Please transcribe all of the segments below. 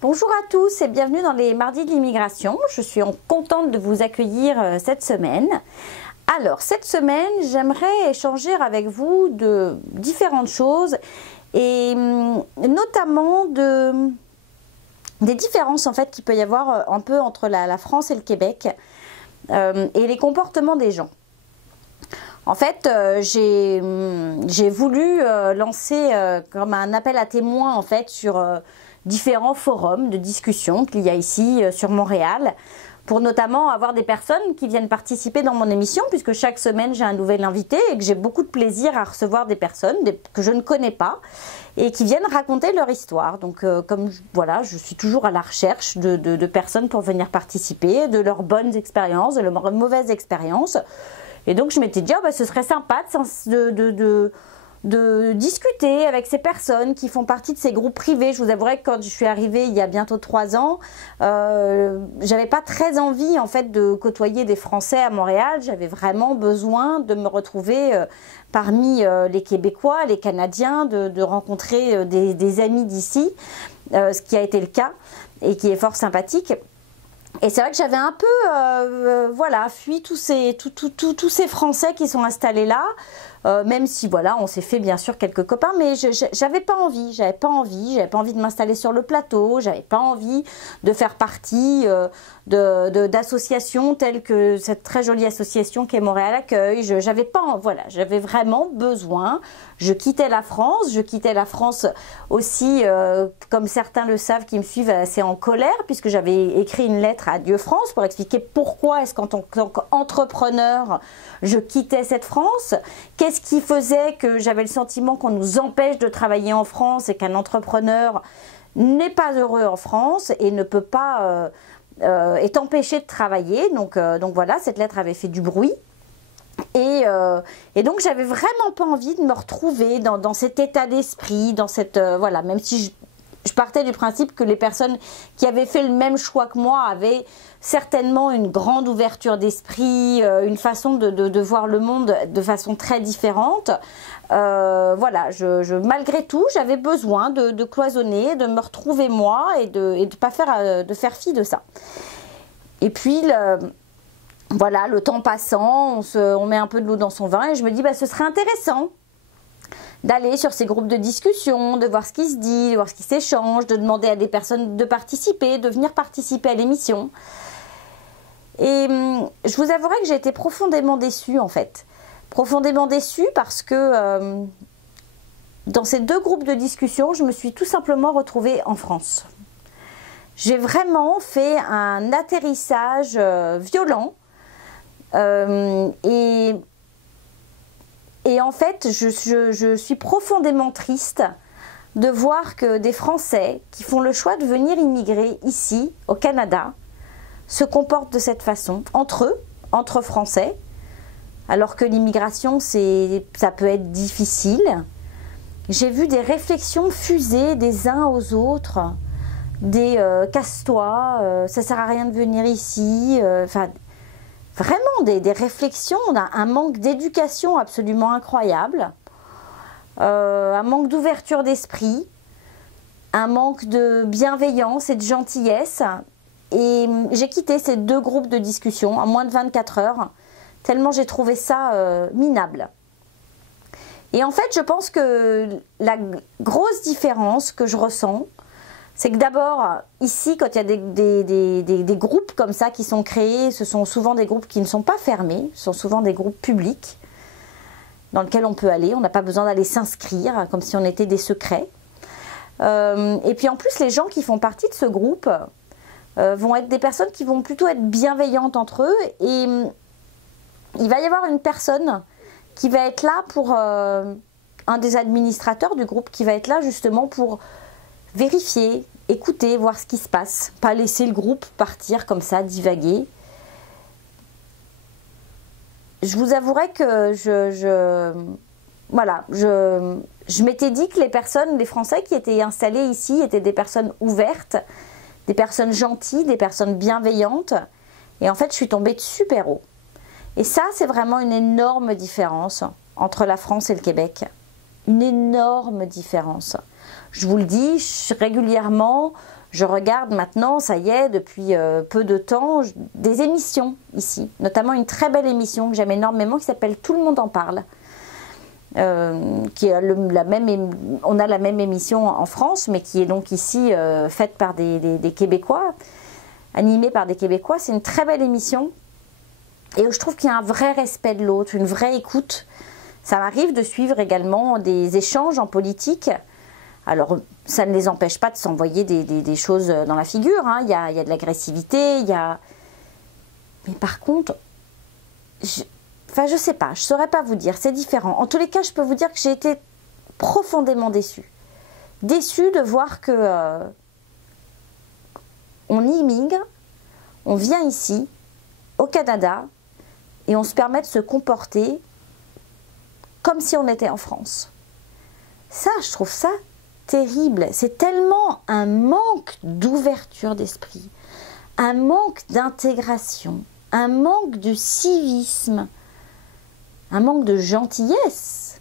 Bonjour à tous et bienvenue dans les Mardis de l'immigration. Je suis contente de vous accueillir cette semaine. Alors, cette semaine, j'aimerais échanger avec vous de différentes choses et notamment des différences en fait qu'il peut y avoir un peu entre la France et le Québec et les comportements des gens. En fait, j'ai voulu lancer comme un appel à témoins en fait sur différents forums de discussion qu'il y a ici sur Montréal, pour notamment avoir des personnes qui viennent participer dans mon émission, puisque chaque semaine j'ai un nouvel invité et que j'ai beaucoup de plaisir à recevoir des personnes que je ne connais pas et qui viennent raconter leur histoire. Donc comme voilà, je suis toujours à la recherche de personnes pour venir participer, de leurs bonnes expériences, de leurs mauvaises expériences. Et donc je m'étais dit, oh, bah, ce serait sympa de discuter avec ces personnes qui font partie de ces groupes privés. Je vous avouerai que quand je suis arrivée il y a bientôt 3 ans, j'avais pas très envie en fait de côtoyer des Français à Montréal. J'avais vraiment besoin de me retrouver parmi les Québécois, les Canadiens, de rencontrer des amis d'ici, ce qui a été le cas et qui est fort sympathique. Et c'est vrai que j'avais un peu voilà, fui tous ces Français qui sont installés là, même si voilà, on s'est fait bien sûr quelques copains, mais j'avais pas envie de m'installer sur le plateau, j'avais pas envie de faire partie d'associations telles que cette très jolie association qui est Montréal Accueil. J'avais vraiment besoin. Je quittais la France aussi, comme certains le savent qui me suivent, assez en colère, puisque j'avais écrit une lettre à Dieu France pour expliquer pourquoi est-ce qu'en tant qu'entrepreneur, je quittais cette France. Qu'est-ce qui faisait que j'avais le sentiment qu'on nous empêche de travailler en France et qu'un entrepreneur n'est pas heureux en France et ne peut pas, est empêché de travailler. Donc voilà, cette lettre avait fait du bruit. Et donc j'avais vraiment pas envie de me retrouver dans cet état d'esprit, dans cette voilà, même si je partais du principe que les personnes qui avaient fait le même choix que moi avaient certainement une grande ouverture d'esprit, une façon de voir le monde de façon très différente. Voilà, malgré tout, j'avais besoin de cloisonner, de me retrouver moi et de pas faire fi de ça. Et puis voilà, le temps passant, on met un peu de l'eau dans son vin et je me dis, bah, ce serait intéressant d'aller sur ces groupes de discussion, de voir ce qui se dit, de voir ce qui s'échange, de demander à des personnes de participer, de venir participer à l'émission. Et je vous avouerai que j'ai été profondément déçue en fait. Profondément déçue parce que dans ces 2 groupes de discussion, je me suis tout simplement retrouvée en France. J'ai vraiment fait un atterrissage violent et en fait, je suis profondément triste de voir que des Français qui font le choix de venir immigrer ici, au Canada, se comportent de cette façon, entre eux, entre Français, alors que l'immigration, ça peut être difficile. J'ai vu des réflexions fuser des uns aux autres, des casse-toi, ça sert à rien de venir ici, enfin... Vraiment des réflexions, un manque d'éducation absolument incroyable, un manque d'ouverture d'esprit, un manque de bienveillance et de gentillesse. Et j'ai quitté ces 2 groupes de discussion en moins de 24 heures, tellement j'ai trouvé ça minable. Et en fait, je pense que la grosse différence que je ressens, c'est que d'abord, ici, quand il y a des groupes comme ça qui sont créés, ce sont souvent des groupes qui ne sont pas fermés, ce sont souvent des groupes publics dans lesquels on peut aller. On n'a pas besoin d'aller s'inscrire, comme si on était des secrets. Et puis en plus, les gens qui font partie de ce groupe vont être des personnes qui vont plutôt être bienveillantes entre eux. Et il va y avoir une personne qui va être là pour... un des administrateurs du groupe qui va être là justement pour... vérifier, écouter, voir ce qui se passe, pas laisser le groupe partir comme ça, divaguer. Je vous avouerai que je m'étais dit que les Français qui étaient installés ici étaient des personnes ouvertes, des personnes gentilles, des personnes bienveillantes. Et en fait, je suis tombée de super haut. Et ça, c'est vraiment une énorme différence entre la France et le Québec. Une énorme différence. Je vous le dis, régulièrement, Je regarde maintenant, ça y est, depuis peu de temps, des émissions ici. Notamment une très belle émission que j'aime énormément qui s'appelle Tout le monde en parle. Qui a on a la même émission en France, mais qui est donc ici faite par des Québécois, animée par des Québécois. C'est une très belle émission et je trouve qu'il y a un vrai respect de l'autre, une vraie écoute. Ça m'arrive de suivre également des échanges en politique. Alors, ça ne les empêche pas de s'envoyer des choses dans la figure. Hein. Il y a de l'agressivité, mais par contre, je sais pas, je saurais pas vous dire, c'est différent. En tous les cas, je peux vous dire que j'ai été profondément déçue. Déçue de voir que on immigre, on vient ici, au Canada, et on se permet de se comporter comme si on était en France. Ça, je trouve ça terrible. C'est tellement un manque d'ouverture d'esprit, un manque d'intégration, un manque de civisme, un manque de gentillesse.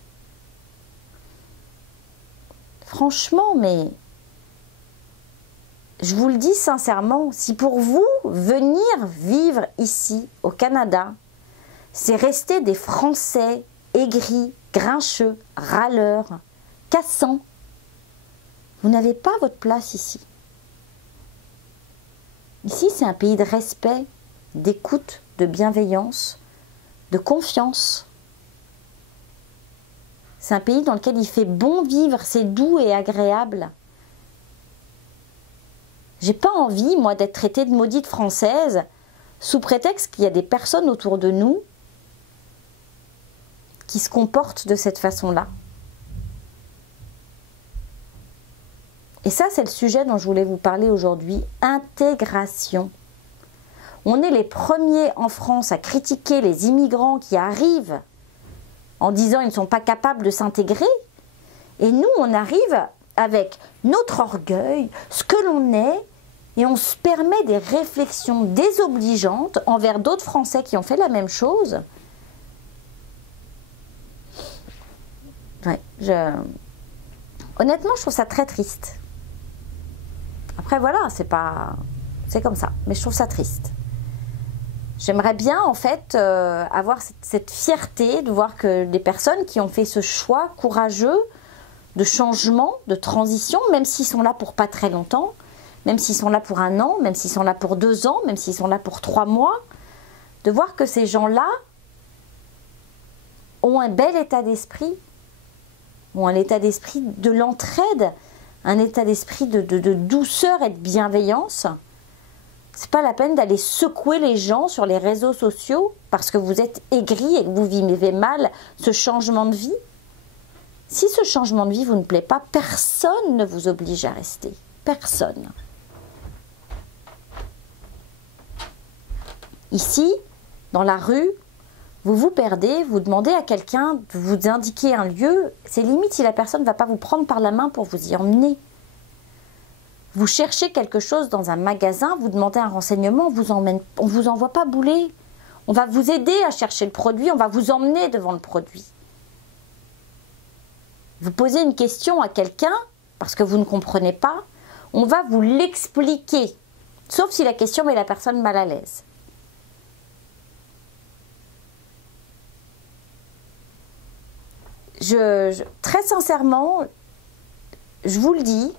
Franchement, mais je vous le dis sincèrement, si pour vous, venir vivre ici, au Canada, c'est rester des Français aigris, grincheux, râleurs, cassants, vous n'avez pas votre place ici. Ici, c'est un pays de respect, d'écoute, de bienveillance, de confiance. C'est un pays dans lequel il fait bon vivre, c'est doux et agréable. J'ai pas envie, moi, d'être traitée de maudite française sous prétexte qu'il y a des personnes autour de nous qui se comportent de cette façon-là. Et ça, c'est le sujet dont je voulais vous parler aujourd'hui, intégration. On est les premiers en France à critiquer les immigrants qui arrivent en disant qu'ils ne sont pas capables de s'intégrer. Et nous, on arrive avec notre orgueil, ce que l'on est, et on se permet des réflexions désobligeantes envers d'autres Français qui ont fait la même chose. Ouais, honnêtement, je trouve ça très triste. Après, voilà, c'est comme ça, mais je trouve ça triste. J'aimerais bien, en fait, avoir cette fierté de voir que des personnes qui ont fait ce choix courageux de changement, de transition, même s'ils sont là pour pas très longtemps, même s'ils sont là pour 1 an, même s'ils sont là pour 2 ans, même s'ils sont là pour 3 mois, de voir que ces gens-là ont un bel état d'esprit, ont un état d'esprit de l'entraide, un état d'esprit de douceur et de bienveillance. C'est pas la peine d'aller secouer les gens sur les réseaux sociaux parce que vous êtes aigris et que vous vivez mal ce changement de vie. Si ce changement de vie vous ne plaît pas, personne ne vous oblige à rester. Personne. Ici, dans la rue, vous vous perdez, vous demandez à quelqu'un de vous indiquer un lieu, c'est limite si la personne ne va pas vous prendre par la main pour vous y emmener. Vous cherchez quelque chose dans un magasin, vous demandez un renseignement, on ne vous envoie pas bouler. On va vous aider à chercher le produit, on va vous emmener devant le produit. Vous posez une question à quelqu'un, parce que vous ne comprenez pas, on va vous l'expliquer, sauf si la question met la personne mal à l'aise. Très sincèrement, je vous le dis,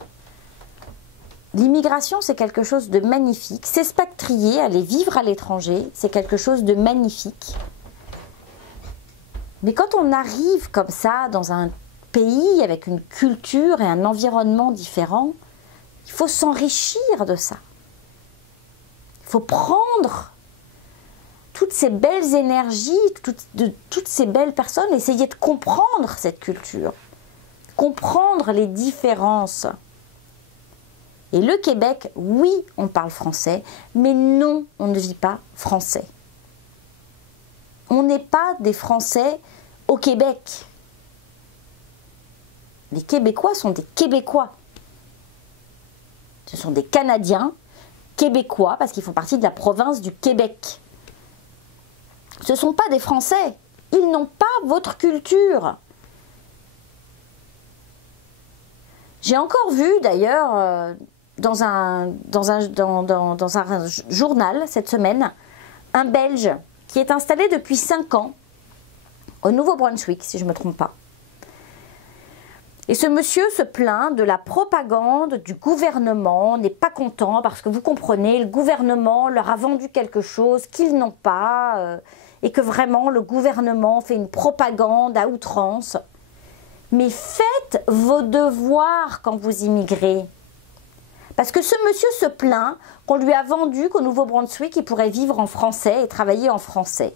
l'immigration, c'est quelque chose de magnifique. S'expatrier, aller vivre à l'étranger, c'est quelque chose de magnifique. Mais quand on arrive comme ça dans un pays avec une culture et un environnement différent, il faut s'enrichir de ça. Il faut prendre toutes ces belles énergies, toutes ces belles personnes, essayer de comprendre cette culture, comprendre les différences. Et le Québec, oui, on parle français, mais non, on ne vit pas français. On n'est pas des Français au Québec. Les Québécois sont des Québécois. Ce sont des Canadiens québécois parce qu'ils font partie de la province du Québec. Ce ne sont pas des Français. Ils n'ont pas votre culture. J'ai encore vu d'ailleurs dans un journal cette semaine un Belge qui est installé depuis 5 ans au Nouveau-Brunswick, si je ne me trompe pas. Et ce monsieur se plaint de la propagande du gouvernement, n'est pas content parce que vous comprenez, le gouvernement leur a vendu quelque chose qu'ils n'ont pas et que vraiment le gouvernement fait une propagande à outrance. Mais faites vos devoirs quand vous immigrez. Parce que ce monsieur se plaint qu'on lui a vendu qu'au Nouveau-Brunswick, il pourrait vivre en français et travailler en français.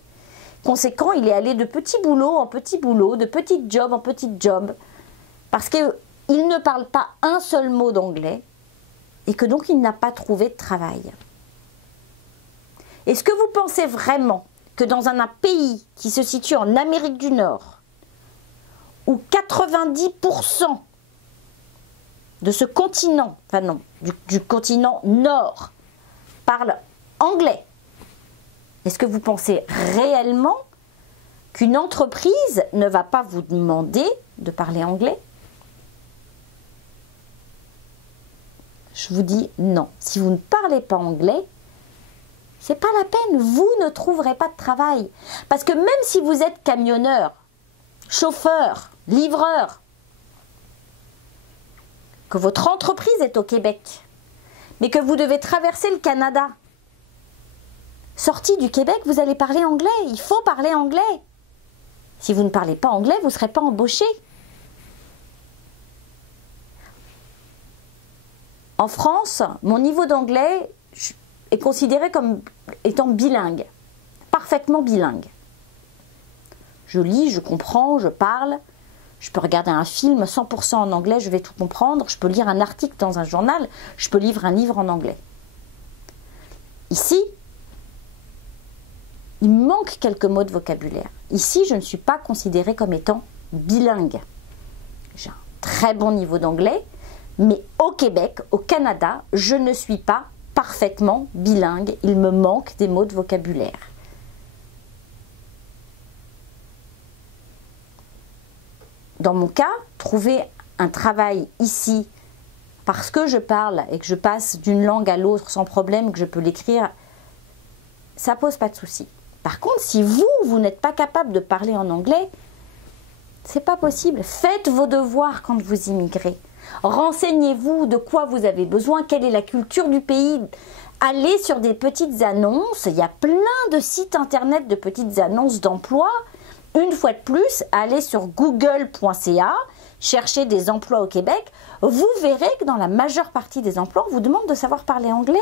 Conséquent, il est allé de petit boulot en petit boulot, de petit job en petit job. Parce qu'il ne parle pas un seul mot d'anglais et que donc il n'a pas trouvé de travail. Est-ce que vous pensez vraiment que dans un pays qui se situe en Amérique du Nord, où 90% de ce continent, enfin non, du continent nord, parle anglais, est-ce que vous pensez réellement qu'une entreprise ne va pas vous demander de parler anglais? Je vous dis non. Si vous ne parlez pas anglais, c'est pas la peine. Vous ne trouverez pas de travail. Parce que même si vous êtes camionneur, chauffeur, livreur, que votre entreprise est au Québec, mais que vous devez traverser le Canada, sorti du Québec, vous allez parler anglais. Il faut parler anglais. Si vous ne parlez pas anglais, vous ne serez pas embauché. En France, mon niveau d'anglais est considéré comme étant bilingue, parfaitement bilingue. Je lis, je comprends, je parle, je peux regarder un film 100% en anglais, je vais tout comprendre, je peux lire un article dans un journal, je peux lire un livre en anglais. Ici, il me manque quelques mots de vocabulaire. Ici, je ne suis pas considérée comme étant bilingue. J'ai un très bon niveau d'anglais, mais au Québec, au Canada, je ne suis pas parfaitement bilingue. Il me manque des mots de vocabulaire. Dans mon cas, trouver un travail ici parce que je parle et que je passe d'une langue à l'autre sans problème, que je peux l'écrire, ça pose pas de souci. Par contre, si vous n'êtes pas capable de parler en anglais, c'est pas possible. Faites vos devoirs quand vous immigrez. Renseignez-vous de quoi vous avez besoin, quelle est la culture du pays. Allez sur des petites annonces, il y a plein de sites internet de petites annonces d'emploi. Une fois de plus, allez sur google.ca, cherchez des emplois au Québec. Vous verrez que dans la majeure partie des emplois, on vous demande de savoir parler anglais.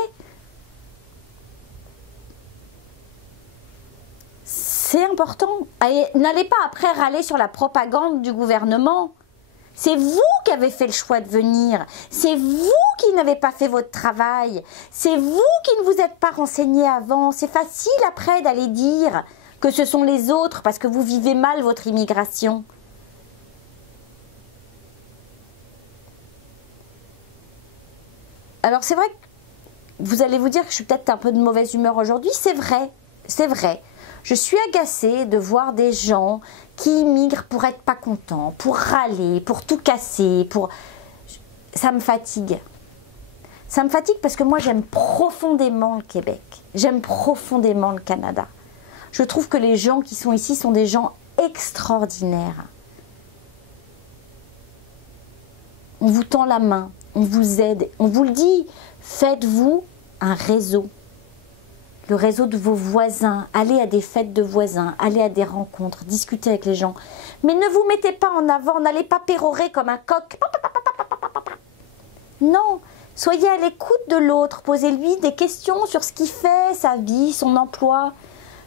C'est important. N'allez pas après râler sur la propagande du gouvernement. C'est vous qui avez fait le choix de venir. C'est vous qui n'avez pas fait votre travail. C'est vous qui ne vous êtes pas renseigné avant. C'est facile après d'aller dire que ce sont les autres parce que vous vivez mal votre immigration. Alors c'est vrai que vous allez vous dire que je suis peut-être un peu de mauvaise humeur aujourd'hui. C'est vrai, c'est vrai. Je suis agacée de voir des gens qui immigrent pour être pas contents, pour râler, pour tout casser, Ça me fatigue. Ça me fatigue parce que moi j'aime profondément le Québec. J'aime profondément le Canada. Je trouve que les gens qui sont ici sont des gens extraordinaires. On vous tend la main, on vous aide, on vous le dit. Faites-vous un réseau. Le réseau de vos voisins, allez à des fêtes de voisins, allez à des rencontres, discutez avec les gens. Mais ne vous mettez pas en avant, n'allez pas pérorer comme un coq. Non, soyez à l'écoute de l'autre, posez-lui des questions sur ce qu'il fait, sa vie, son emploi.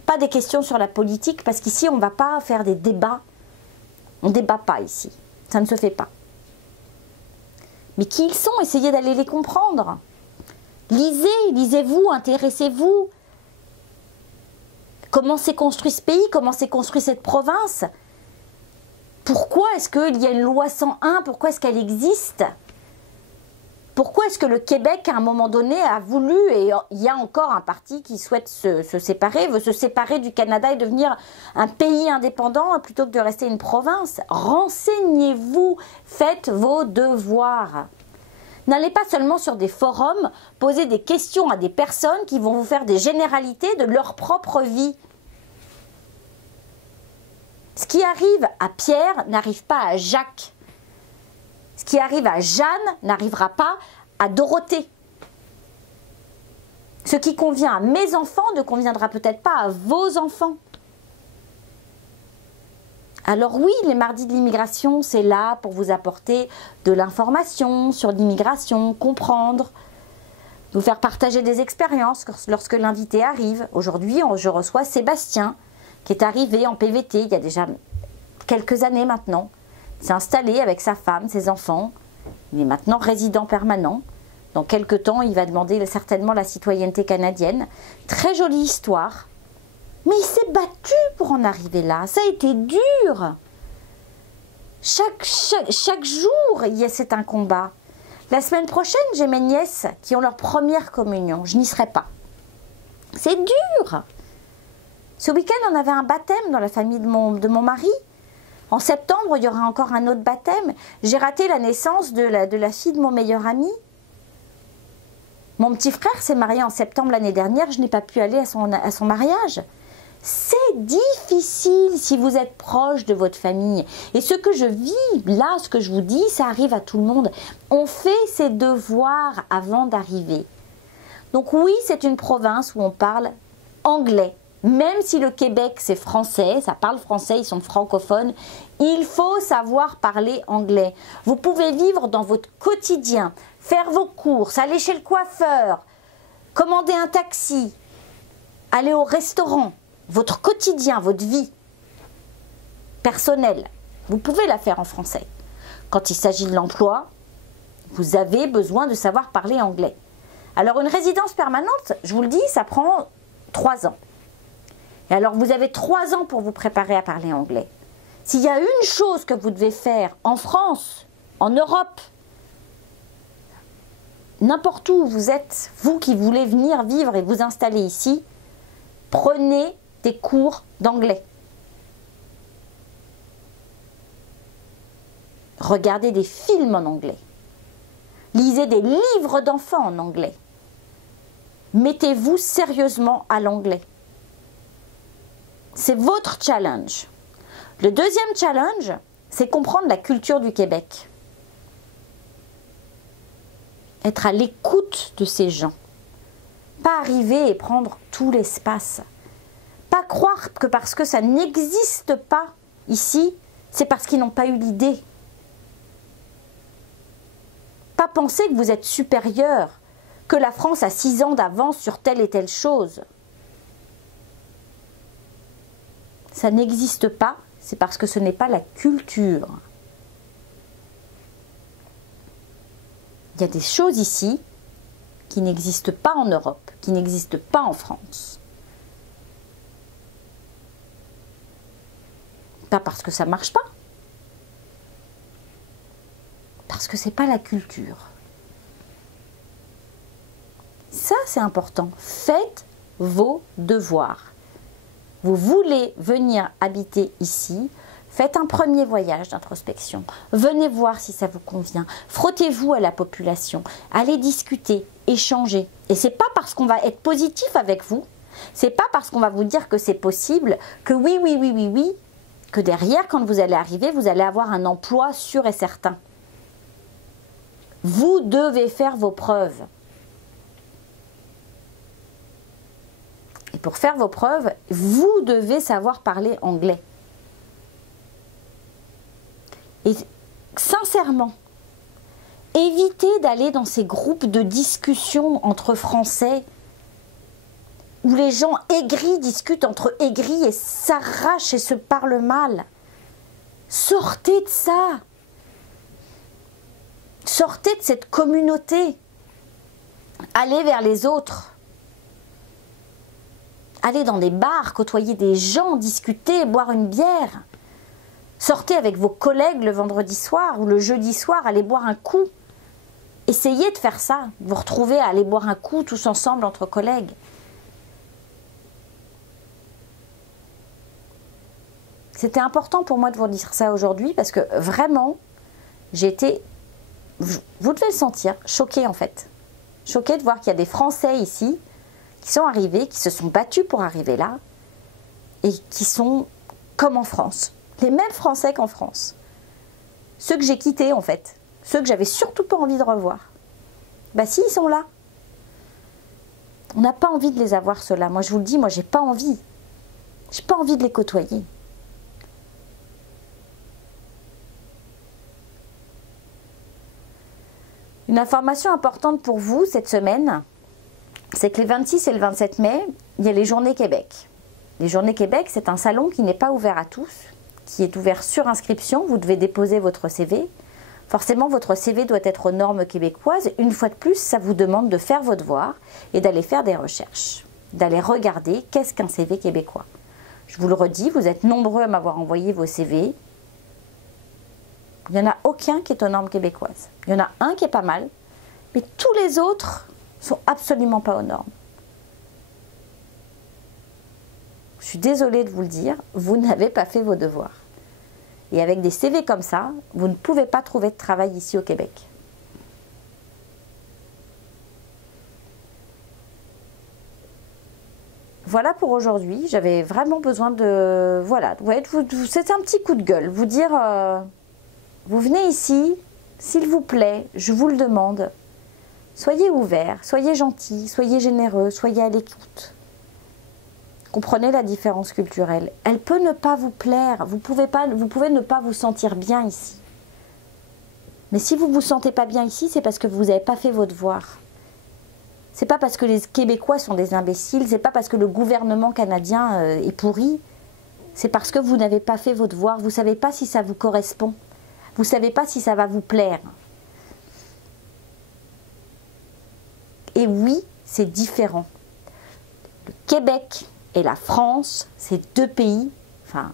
Pas des questions sur la politique, parce qu'ici on ne va pas faire des débats. On ne débat pas ici, ça ne se fait pas. Mais qui ils sont, essayez d'aller les comprendre. Lisez, lisez-vous, intéressez-vous. Comment s'est construit ce pays? Comment s'est construit cette province? Pourquoi est-ce qu'il y a une loi 101? Pourquoi est-ce qu'elle existe? Pourquoi est-ce que le Québec, à un moment donné, a voulu, et il y a encore un parti qui souhaite se séparer, veut se séparer du Canada et devenir un pays indépendant plutôt que de rester une province? Renseignez-vous, faites vos devoirs. N'allez pas seulement sur des forums poser des questions à des personnes qui vont vous faire des généralités de leur propre vie. Ce qui arrive à Pierre n'arrive pas à Jacques. Ce qui arrive à Jeanne n'arrivera pas à Dorothée. Ce qui convient à mes enfants ne conviendra peut-être pas à vos enfants. Alors oui, les mardis de l'immigration, c'est là pour vous apporter de l'information sur l'immigration, comprendre, vous faire partager des expériences lorsque l'invité arrive. Aujourd'hui, je reçois Sébastien, qui est arrivé en PVT il y a déjà quelques années maintenant. Il s'est installé avec sa femme, ses enfants. Il est maintenant résident permanent. Dans quelques temps, il va demander certainement la citoyenneté canadienne. Très jolie histoire. Mais il s'est battu pour en arriver là. Ça a été dur. Chaque jour, c'est un combat. La semaine prochaine, j'ai mes nièces qui ont leur première communion. Je n'y serai pas. C'est dur. Ce week-end, on avait un baptême dans la famille de mon mari. En septembre, il y aura encore un autre baptême. J'ai raté la naissance de la fille de mon meilleur ami. Mon petit frère s'est marié en septembre l'année dernière. Je n'ai pas pu aller à son mariage. C'est difficile si vous êtes proche de votre famille. Et ce que je vis, là, ce que je vous dis, ça arrive à tout le monde. On fait ses devoirs avant d'arriver. Donc oui, c'est une province où on parle anglais. Même si le Québec, c'est français, ça parle français, ils sont francophones, il faut savoir parler anglais. Vous pouvez vivre dans votre quotidien, faire vos courses, aller chez le coiffeur, commander un taxi, aller au restaurant. Votre quotidien, votre vie personnelle, vous pouvez la faire en français. Quand il s'agit de l'emploi, vous avez besoin de savoir parler anglais. Alors une résidence permanente, je vous le dis, ça prend 3 ans. Et alors vous avez 3 ans pour vous préparer à parler anglais. S'il y a une chose que vous devez faire en France, en Europe, n'importe où vous êtes, vous qui voulez venir vivre et vous installer ici, prenez des cours d'anglais. Regardez des films en anglais. Lisez des livres d'enfants en anglais. Mettez-vous sérieusement à l'anglais. C'est votre challenge. Le deuxième challenge, c'est comprendre la culture du Québec. Être à l'écoute de ces gens. Pas arriver et prendre tout l'espace. Pas croire que parce que ça n'existe pas ici, c'est parce qu'ils n'ont pas eu l'idée. Pas penser que vous êtes supérieur, que la France a 6 ans d'avance sur telle et telle chose. Ça n'existe pas, c'est parce que ce n'est pas la culture. Il y a des choses ici qui n'existent pas en Europe, qui n'existent pas en France. Pas parce que ça ne marche pas, parce que ce n'est pas la culture. Ça, c'est important. Faites vos devoirs. Vous voulez venir habiter ici, faites un premier voyage d'introspection. Venez voir si ça vous convient. Frottez-vous à la population. Allez discuter, échanger. Et ce n'est pas parce qu'on va être positif avec vous, ce n'est pas parce qu'on va vous dire que c'est possible, que oui, que derrière, quand vous allez arriver, vous allez avoir un emploi sûr et certain. Vous devez faire vos preuves. Et pour faire vos preuves, vous devez savoir parler anglais. Et sincèrement, évitez d'aller dans ces groupes de discussion entre Français où les gens aigris discutent entre aigris et s'arrachent et se parlent mal. Sortez de ça. Sortez de cette communauté. Allez vers les autres. Allez dans des bars, côtoyer des gens, discuter, boire une bière. Sortez avec vos collègues le vendredi soir ou le jeudi soir, allez boire un coup. Essayez de faire ça, vous retrouver à aller boire un coup tous ensemble entre collègues. C'était important pour moi de vous dire ça aujourd'hui parce que vraiment, j'ai été vous devez le sentir, choqué en fait. Choqué de voir qu'il y a des Français ici qui sont arrivés, qui se sont battus pour arriver là et qui sont comme en France. Les mêmes Français qu'en France. Ceux que j'ai quittés en fait. Ceux que j'avais surtout pas envie de revoir. Bah si, ils sont là. On n'a pas envie de les avoir ceux-là. Moi je vous le dis, moi j'ai pas envie. J'ai pas envie de les côtoyer. Une information importante pour vous cette semaine, c'est que les 26 et le 27 mai, il y a les Journées Québec. Les Journées Québec, c'est un salon qui n'est pas ouvert à tous, qui est ouvert sur inscription. Vous devez déposer votre CV. Forcément, votre CV doit être aux normes québécoises. Une fois de plus, ça vous demande de faire vos devoirs et d'aller faire des recherches, d'aller regarder qu'est-ce qu'un CV québécois. Je vous le redis, vous êtes nombreux à m'avoir envoyé vos CV. Il n'y en a aucun qui est aux normes québécoises. Il y en a un qui est pas mal, mais tous les autres sont absolument pas aux normes. Je suis désolée de vous le dire, vous n'avez pas fait vos devoirs. Et avec des CV comme ça, vous ne pouvez pas trouver de travail ici au Québec. Voilà pour aujourd'hui. J'avais vraiment besoin de... Voilà, c'était un petit coup de gueule. Vous dire, vous venez ici, s'il vous plaît, je vous le demande. Soyez ouverts, soyez gentils, soyez généreux, soyez à l'écoute. Comprenez la différence culturelle. Elle peut ne pas vous plaire. Vous pouvez ne pas vous sentir bien ici. Mais si vous ne vous sentez pas bien ici, c'est parce que vous n'avez pas fait vos devoirs. C'est pas parce que les Québécois sont des imbéciles, c'est pas parce que le gouvernement canadien est pourri. C'est parce que vous n'avez pas fait vos devoirs. Vous ne savez pas si ça vous correspond. Vous ne savez pas si ça va vous plaire. Et oui, c'est différent. Le Québec et la France, c'est deux pays, enfin,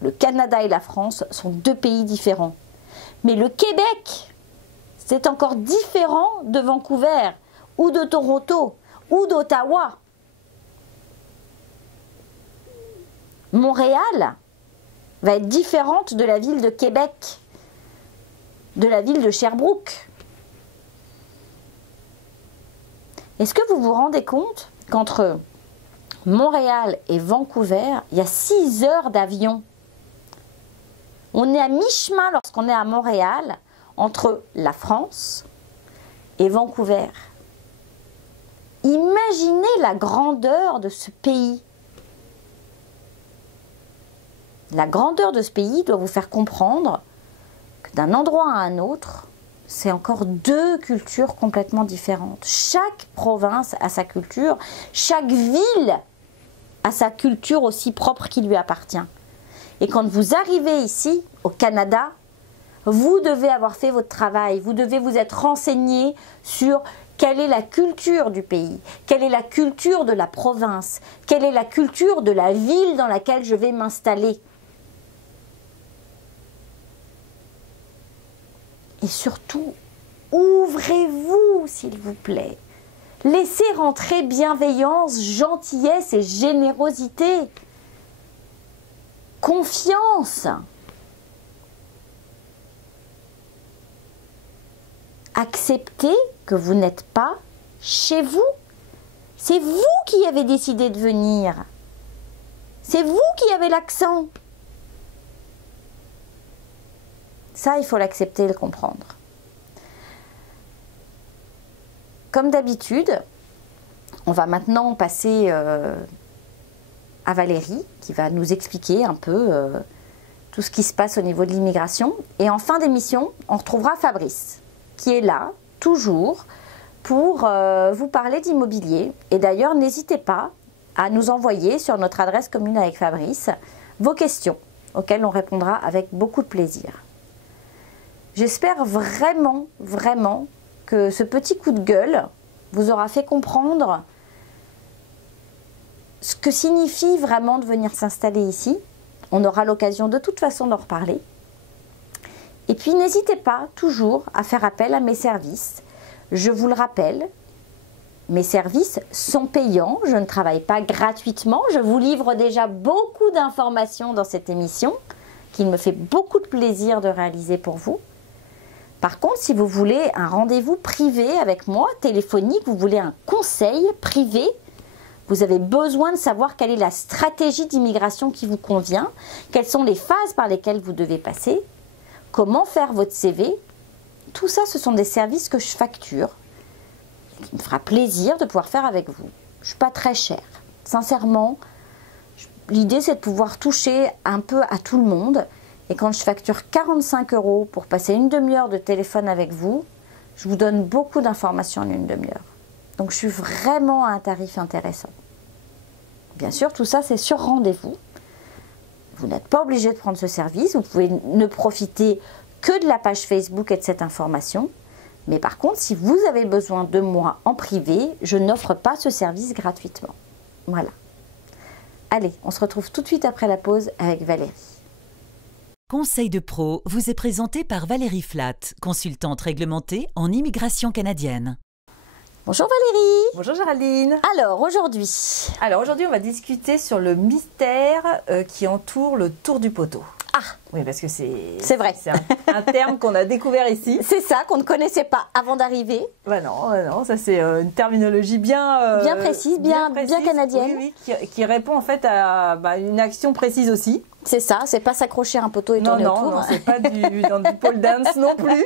le Canada et la France sont deux pays différents. Mais le Québec, c'est encore différent de Vancouver, ou de Toronto, ou d'Ottawa. Montréal va être différente de la ville de Québec, de la ville de Sherbrooke. Est-ce que vous vous rendez compte qu'entre Montréal et Vancouver, il y a 6 heures d'avion. On est à mi-chemin lorsqu'on est à Montréal, entre la France et Vancouver. Imaginez la grandeur de ce pays. La grandeur de ce pays doit vous faire comprendre que d'un endroit à un autre, c'est encore deux cultures complètement différentes. Chaque province a sa culture, chaque ville a sa culture aussi propre qui lui appartient. Et quand vous arrivez ici, au Canada, vous devez avoir fait votre travail, vous devez vous être renseigné sur quelle est la culture du pays, quelle est la culture de la province, quelle est la culture de la ville dans laquelle je vais m'installer. Et surtout, ouvrez-vous, s'il vous plaît. Laissez rentrer bienveillance, gentillesse et générosité. Confiance. Acceptez que vous n'êtes pas chez vous. C'est vous qui avez décidé de venir. C'est vous qui avez l'accent. Ça, il faut l'accepter et le comprendre. Comme d'habitude, on va maintenant passer à Valérie, qui va nous expliquer un peu tout ce qui se passe au niveau de l'immigration. Et en fin d'émission, on retrouvera Fabrice, qui est là, toujours, pour vous parler d'immobilier. Et d'ailleurs, n'hésitez pas à nous envoyer sur notre adresse commune avec Fabrice vos questions, auxquelles on répondra avec beaucoup de plaisir. J'espère vraiment, vraiment que ce petit coup de gueule vous aura fait comprendre ce que signifie vraiment de venir s'installer ici. On aura l'occasion de toute façon d'en reparler. Et puis n'hésitez pas toujours à faire appel à mes services. Je vous le rappelle, mes services sont payants. Je ne travaille pas gratuitement. Je vous livre déjà beaucoup d'informations dans cette émission qu'il me fait beaucoup de plaisir de réaliser pour vous. Par contre, si vous voulez un rendez-vous privé avec moi, téléphonique, vous voulez un conseil privé, vous avez besoin de savoir quelle est la stratégie d'immigration qui vous convient, quelles sont les phases par lesquelles vous devez passer, comment faire votre CV. Tout ça, ce sont des services que je facture, qui me fera plaisir de pouvoir faire avec vous. Je ne suis pas très chère. Sincèrement, l'idée, c'est de pouvoir toucher un peu à tout le monde. Et quand je facture 45 € pour passer une demi-heure de téléphone avec vous, je vous donne beaucoup d'informations en une demi-heure. Donc, je suis vraiment à un tarif intéressant. Bien sûr, tout ça, c'est sur rendez-vous. Vous n'êtes pas obligé de prendre ce service. Vous pouvez ne profiter que de la page Facebook et de cette information. Mais par contre, si vous avez besoin de moi en privé, je n'offre pas ce service gratuitement. Voilà. Allez, on se retrouve tout de suite après la pause avec Valérie. Conseil de pro vous est présenté par Valérie Flatt, consultante réglementée en immigration canadienne. Bonjour Valérie. Bonjour Géraldine. Alors aujourd'hui, on va discuter sur le mystère qui entoure le tour du poteau. Ah, oui, parce que c'est vrai. C'est un terme qu'on a découvert ici. C'est ça qu'on ne connaissait pas avant d'arriver. Non, ça c'est une terminologie bien précise, bien canadienne. Oui, qui répond en fait à une action précise aussi. C'est ça, c'est pas s'accrocher à un poteau et tourner autour. Non, c'est pas dans du pole dance non plus.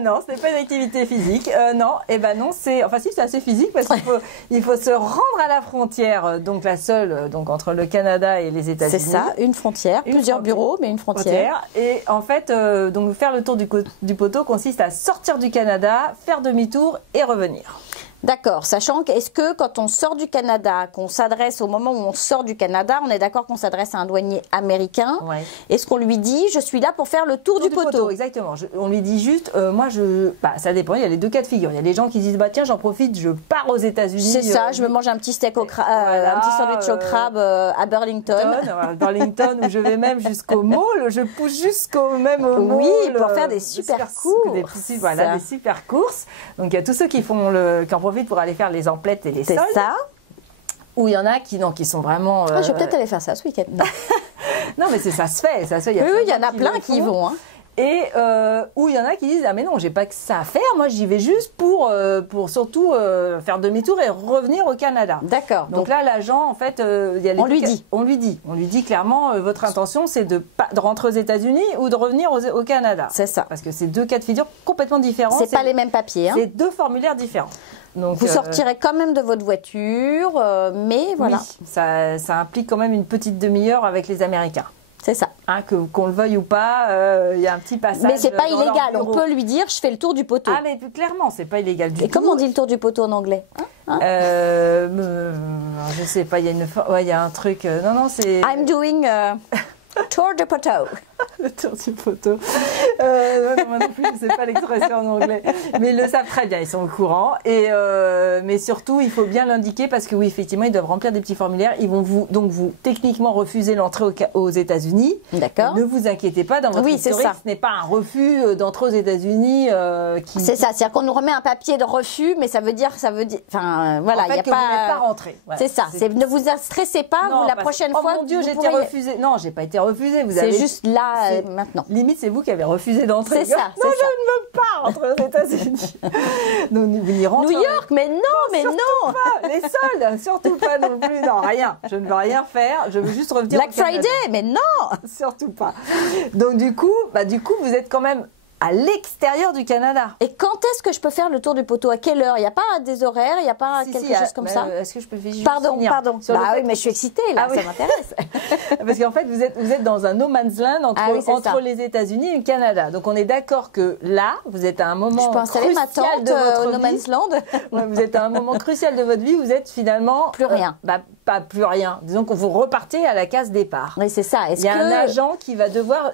non, c'est pas une activité physique. Non, c'est assez physique parce qu'il faut se rendre à la frontière, donc la seule, donc entre le Canada et les États-Unis. C'est ça, une frontière, plusieurs bureaux, mais une frontière. Et en fait, donc faire le tour du poteau consiste à sortir du Canada, faire demi-tour et revenir. D'accord, sachant qu'est-ce que quand on sort du Canada, qu'on s'adresse au moment où on sort du Canada, on est d'accord qu'on s'adresse à un douanier américain. Ouais. Est-ce qu'on lui dit, je suis là pour faire le tour du poteau? Exactement. On lui dit juste, ça dépend, il y a les deux cas de figure. Il y a les gens qui disent, tiens, j'en profite, je pars aux États-Unis. C'est ça, je me mange un petit steak un petit sandwich au crabe à Burlington. Burlington, où je vais même jusqu'au mall, je pousse jusqu'au même mall. Oui, pour faire des super courses. Des super courses. Donc il y a tous ceux qui en profitent pour aller faire les emplettes et les soldes. C'est ça. Ou il y en a qui sont vraiment... je vais peut-être aller faire ça ce week-end. Non, mais ça se fait. Il y en a plein qui vont. Hein. Et où il y en a qui disent, ah mais non, j'ai pas que ça à faire, moi j'y vais juste pour surtout faire demi-tour et revenir au Canada. D'accord. Donc là, l'agent, en fait, on lui dit clairement, votre intention c'est de rentrer aux États-Unis ou de revenir au Canada. C'est ça. Parce que c'est deux cas de figure complètement différents. C'est pas les mêmes papiers. Hein. C'est deux formulaires différents. Donc, vous sortirez quand même de votre voiture, mais voilà. Oui, ça implique quand même une petite demi-heure avec les Américains. C'est ça. Hein, qu'on le veuille ou pas, il y a un petit passage. Mais c'est pas illégal. On peut lui dire, je fais le tour du poteau. Ah, mais clairement, c'est pas illégal du tout. Et comment on dit le tour du poteau en anglais? Je sais pas. Il y a un truc. Non, c'est. I'm doing tour du poteau. Le tour du poteau. Moi non plus, je ne sais pas l'expression en anglais. Mais ils le savent très bien, ils sont au courant. Mais surtout, il faut bien l'indiquer parce que oui, effectivement, ils doivent remplir des petits formulaires. Ils vont vous techniquement refuser l'entrée aux États-Unis. D'accord. Ne vous inquiétez pas, dans votre historique, ce n'est pas un refus d'entrée aux États-Unis qui... C'est ça, c'est-à-dire qu'on nous remet un papier de refus, mais ça veut dire, enfin, voilà, il n'y a pas... vous n'êtes pas rentré. Voilà. C'est ça, ne vous stressez pas, non, la prochaine fois... Oh mon Dieu, j'ai été refusée. Non, j'ai pas été refusée. C'est juste là, maintenant. Limite, c'est vous qui avez refusé d'entrer. C'est ça. Non, je ne veux pas rentrer aux États-Unis. Donc, vous n'y rentrez. New York, mais non. Pas. Les soldes, surtout pas non plus. Non, rien. Je ne veux rien faire. Je veux juste revenir. Black Friday, mais non. Surtout pas. Donc, du coup, vous êtes quand même à l'extérieur du Canada. Et quand est-ce que je peux faire le tour du poteau? À quelle heure? Il n'y a pas des horaires? Il n'y a pas quelque chose comme ça? Est-ce que je peux juste Pardon. Oui, mais je suis excitée là, ça m'intéresse. Parce qu'en fait, vous êtes dans un no man's land entre les États-Unis et le Canada. Donc on est d'accord que là, vous êtes à un moment je peux installer ma tente de votre au no man's land. Vous êtes à un moment crucial de votre vie. Vous êtes finalement plus rien. Pas plus rien. Disons que vous repartez à la case départ. Oui, c'est ça. Il y a un agent qui va devoir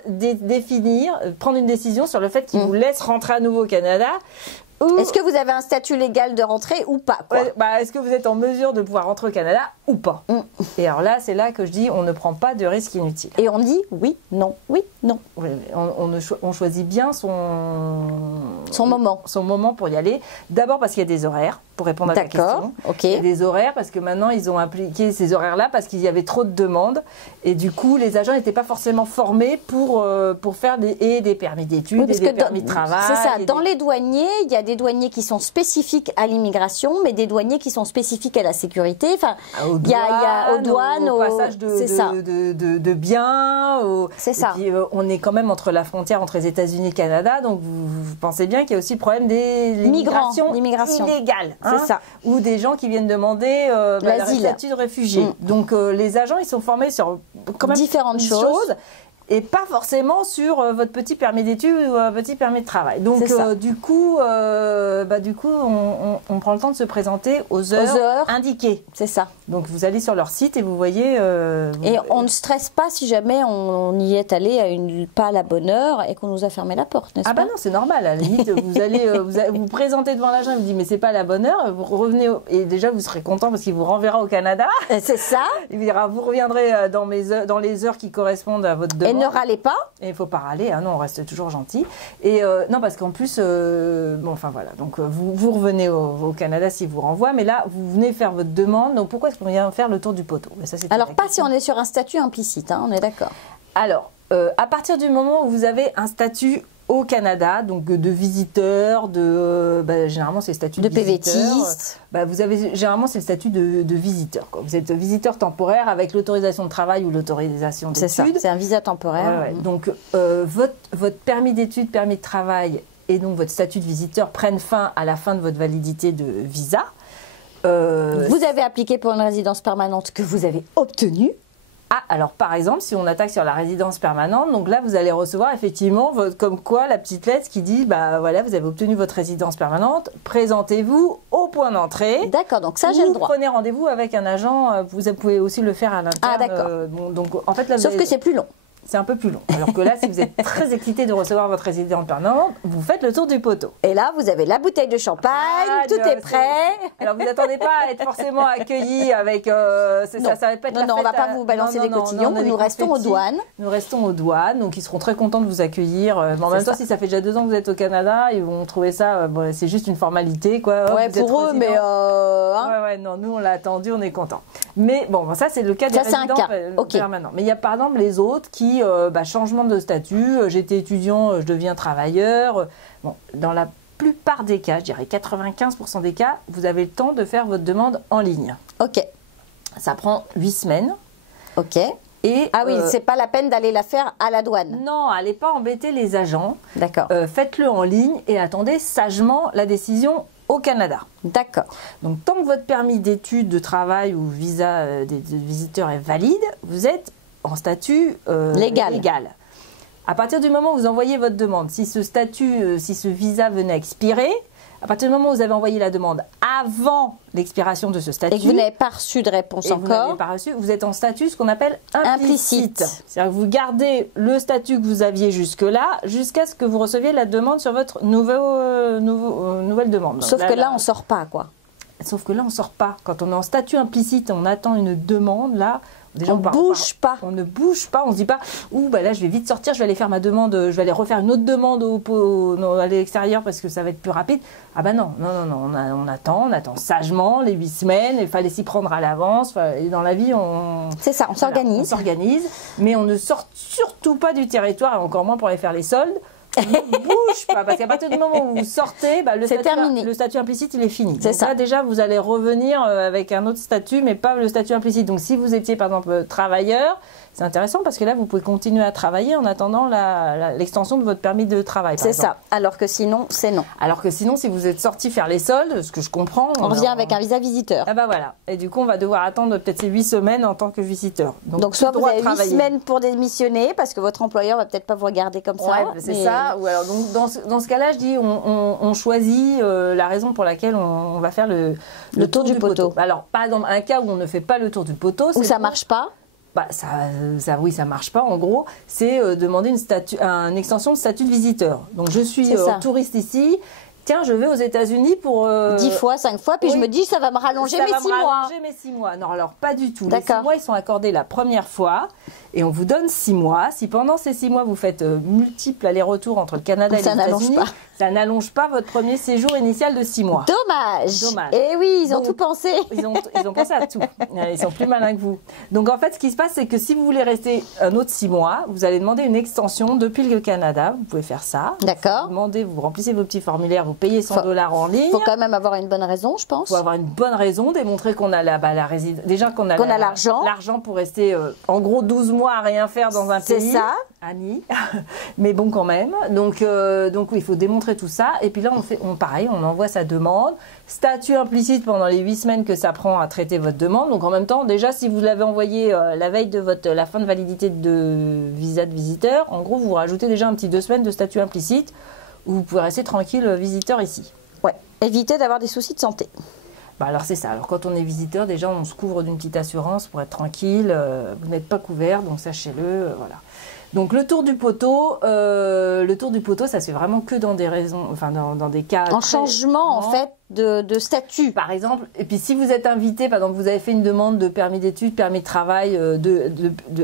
prendre une décision sur le fait qu'il vous laisse rentrer à nouveau au Canada. Est-ce que vous avez un statut légal de rentrée ou pas, quoi? Est-ce que vous êtes en mesure de pouvoir rentrer au Canada ou pas? Et alors là, c'est là que je dis, on ne prend pas de risque inutile. Et on dit oui, non, oui, non. Oui, on choisit bien son moment pour y aller. D'abord parce qu'il y a des horaires. pour répondre à ta question. Ok. Et des horaires, parce que maintenant, ils ont appliqué ces horaires-là parce qu'il y avait trop de demandes. Et du coup, les agents n'étaient pas forcément formés pour faire des permis d'études et des permis de travail. C'est ça. Dans les douaniers, il y a des douaniers qui sont spécifiques à l'immigration, mais des douaniers qui sont spécifiques à la sécurité. Enfin, il y a aux douanes, au passage de biens. C'est ça. Et puis, on est quand même entre la frontière entre les États-Unis et le Canada, donc vous pensez bien qu'il y a aussi le problème des l'immigration illégale. C'est ça. Ou des gens qui viennent demander le statut de réfugié. Donc les agents, ils sont formés sur quand même différentes choses. Et pas forcément sur votre petit permis d'études ou votre petit permis de travail. Donc du coup, on prend le temps de se présenter aux heures indiquées. C'est ça. Donc vous allez sur leur site et vous voyez. Et on ne stresse pas si jamais on y est allé pas à la bonne heure et qu'on nous a fermé la porte, n'est-ce pas? Ah bah non, c'est normal. À la limite, vous allez vous présenter devant l'agent, il vous dit mais c'est pas la bonne heure. Vous revenez et déjà vous serez content parce qu'il vous renverra au Canada. C'est ça. Il vous dira vous reviendrez dans les heures qui correspondent à votre demande. Et ne râlez pas. Et il ne faut pas râler, hein, non, on reste toujours gentil. Et non, parce qu'en plus, enfin voilà, donc vous revenez au Canada s'il vous renvoie, mais là, vous venez faire votre demande. Donc pourquoi est-ce qu'on vient faire le tour du poteau? Ça, alors, pas si on est sur un statut implicite, hein, on est d'accord. Alors, à partir du moment où vous avez un statut au Canada, donc de visiteur, généralement c'est le statut de PVTiste. Généralement c'est le statut de visiteur. Quoi. Vous êtes visiteur temporaire avec l'autorisation de travail ou l'autorisation d'études. C'est ça, c'est un visa temporaire. Ouais. Donc votre permis d'études, permis de travail et donc votre statut de visiteur prennent fin à la fin de votre validité de visa. Vous avez appliqué pour une résidence permanente que vous avez obtenue. Ah, alors par exemple, si on attaque sur la résidence permanente, donc là vous allez recevoir effectivement comme quoi la petite lettre qui dit bah voilà, vous avez obtenu votre résidence permanente, présentez-vous au point d'entrée. D'accord, donc ça j'ai le droit. Prenez rendez-vous avec un agent, vous pouvez aussi le faire à l'interne. Ah d'accord. Donc en fait là, sauf que c'est plus long. C'est un peu plus long. Alors que là, si vous êtes très excité de recevoir votre résidence permanente, vous faites le tour du poteau. Et là, vous avez la bouteille de champagne, tout est prêt. Alors, vous n'attendez pas à être forcément accueilli avec... ça va pas être non, on ne va pas vous balancer des cotillons. Nous restons aux douanes. Nous restons aux douanes. Donc, ils seront très contents de vous accueillir. En même temps, si ça fait déjà 2 ans que vous êtes au Canada, ils vont trouver ça... c'est juste une formalité, quoi. Ouais, pour eux, mais... non, nous, on l'a attendu, on est contents. Mais bon, ça, c'est le cas des résidents permanents. Mais il y a, par exemple, les autres qui... changement de statut, j'étais étudiant, je deviens travailleur. Bon, dans la plupart des cas, je dirais 95% des cas, vous avez le temps de faire votre demande en ligne. Ok. Ça prend 8 semaines. Ok. Et, ah oui, c'est pas la peine d'aller la faire à la douane. Non, allez pas embêter les agents. D'accord. Faites-le en ligne et attendez sagement la décision au Canada. D'accord. Donc tant que votre permis d'études, de travail ou visa de visiteur est valide, vous êtes en statut légal. À partir du moment où vous envoyez votre demande, si ce visa venait à expirer, à partir du moment où vous avez envoyé la demande avant l'expiration de ce statut, et que vous n'avez pas reçu de réponse encore, vous êtes en statut ce qu'on appelle implicite. C'est-à-dire que vous gardez le statut que vous aviez jusque-là, jusqu'à ce que vous receviez la demande sur votre nouvelle demande. Sauf que là, on ne sort pas, quoi. Sauf que là, on ne sort pas. Quand on est en statut implicite, on attend une demande, là... Déjà, on ne bouge pas. On ne bouge pas. On ne se dit pas, là, je vais vite sortir, je vais aller faire ma demande, je vais aller refaire une autre demande à l'extérieur parce que ça va être plus rapide. Ah bah non, on attend sagement les 8 semaines. Il fallait s'y prendre à l'avance. Et dans la vie, c'est ça, on s'organise. On s'organise, mais on ne sort surtout pas du territoire, et encore moins pour aller faire les soldes. On ne bouge pas, parce qu'à partir du moment où vous sortez, le statut implicite, il est fini. Donc là, déjà, vous allez revenir avec un autre statut, mais pas le statut implicite. Donc, si vous étiez, par exemple, travailleur, c'est intéressant parce que là, vous pouvez continuer à travailler en attendant l'extension de votre permis de travail. C'est ça, alors que sinon, c'est non. Alors que sinon, si vous êtes sorti faire les soldes, ce que je comprends... On revient avec un visa visiteur. Ah bah voilà. Et du coup, on va devoir attendre peut-être ces 8 semaines en tant que visiteur. Donc soit vous avez 8 semaines pour démissionner, parce que votre employeur va peut-être pas vous regarder comme ça. Ouais, c'est ça. Ou alors, donc, dans ce cas-là, je dis, on choisit la raison pour laquelle on va faire le tour du poteau. Alors, par exemple, un cas où on ne fait pas le tour du poteau... Où ça marche pas. Ça marche pas en gros, c'est demander une extension de statut de visiteur. Donc je suis touriste ici tiens, je vais aux États-Unis pour 10 fois, 5 fois, puis oui. je me dis ça va me rallonger ça mes va 6 me mois. rallonger mes 6 mois. Non, alors pas du tout. Les D'accord. 6 mois, ils sont accordés la première fois et on vous donne 6 mois. Si pendant ces 6 mois, vous faites multiples allers-retours entre le Canada et les États-Unis, ça n'allonge pas votre premier séjour initial de 6 mois. Dommage. Et oui, ils ont tout pensé. Ils ont pensé à tout. Ils sont plus malins que vous. Donc en fait, ce qui se passe, c'est que si vous voulez rester un autre 6 mois, vous allez demander une extension depuis le Canada. Vous pouvez faire ça. D'accord. Vous remplissez vos petits formulaires, vous payez 100 $ en ligne. Il faut quand même avoir une bonne raison, je pense. Il faut avoir une bonne raison, démontrer qu'on a la résidence. Déjà qu'on a l'argent. L'argent pour rester en gros 12 mois à rien faire dans un pays. C'est ça. Annie. Mais bon quand même. Donc oui, il faut démontrer tout ça. Et puis là, pareil, on envoie sa demande. Statut implicite pendant les 8 semaines que ça prend à traiter votre demande. Donc en même temps, déjà, si vous l'avez envoyé la veille de la fin de validité de visa de visiteur, en gros, vous rajoutez déjà un petit 2 semaines de statut implicite où vous pouvez rester tranquille visiteur ici. Ouais. Évitez d'avoir des soucis de santé. Bah alors c'est ça. Alors quand on est visiteur, déjà on se couvre d'une petite assurance pour être tranquille. Vous n'êtes pas couvert, donc sachez-le. Voilà. Donc le tour du poteau, ça se fait vraiment que dans des raisons, enfin dans des cas. En changement en fait de statut. Par exemple, et puis si vous êtes invité, par exemple, vous avez fait une demande de permis d'études, permis de travail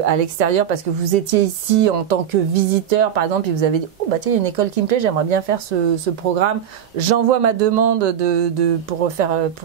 à l'extérieur parce que vous étiez ici en tant que visiteur, par exemple, et vous avez dit, oh bah tiens, il y a une école qui me plaît, j'aimerais bien faire ce programme, j'envoie ma demande pour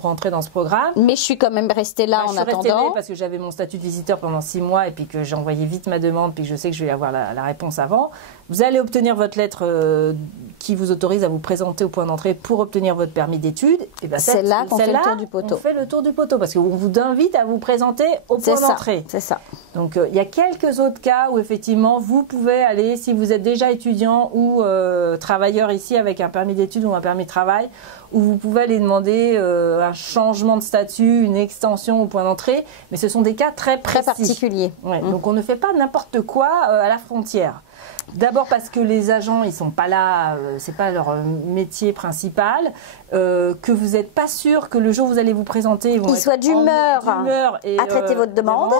entrer dans ce programme. Mais je suis quand même restée là en attendant. Je suis restée parce que j'avais mon statut de visiteur pendant 6 mois et puis que j'ai envoyé vite ma demande, puis je sais que je vais avoir la réponse avant. Vous allez obtenir votre lettre qui vous autorise à vous présenter au point d'entrée pour obtenir votre permis d'études. Et ben c'est là qu'on fait le tour du poteau. On fait le tour du poteau parce qu'on vous invite à vous présenter au point d'entrée. C'est ça. Donc il y a quelques autres cas où effectivement vous pouvez aller, si vous êtes déjà étudiant ou travailleur ici avec un permis d'études ou un permis de travail, où vous pouvez aller demander un changement de statut, une extension au point d'entrée, mais ce sont des cas très précis. Très particuliers. Ouais, donc on ne fait pas n'importe quoi à la frontière. D'abord parce que les agents, ils sont pas là, c'est pas leur métier principal, que vous n'êtes pas sûr que le jour où vous allez vous présenter, ils soient d'humeur à traiter votre demande.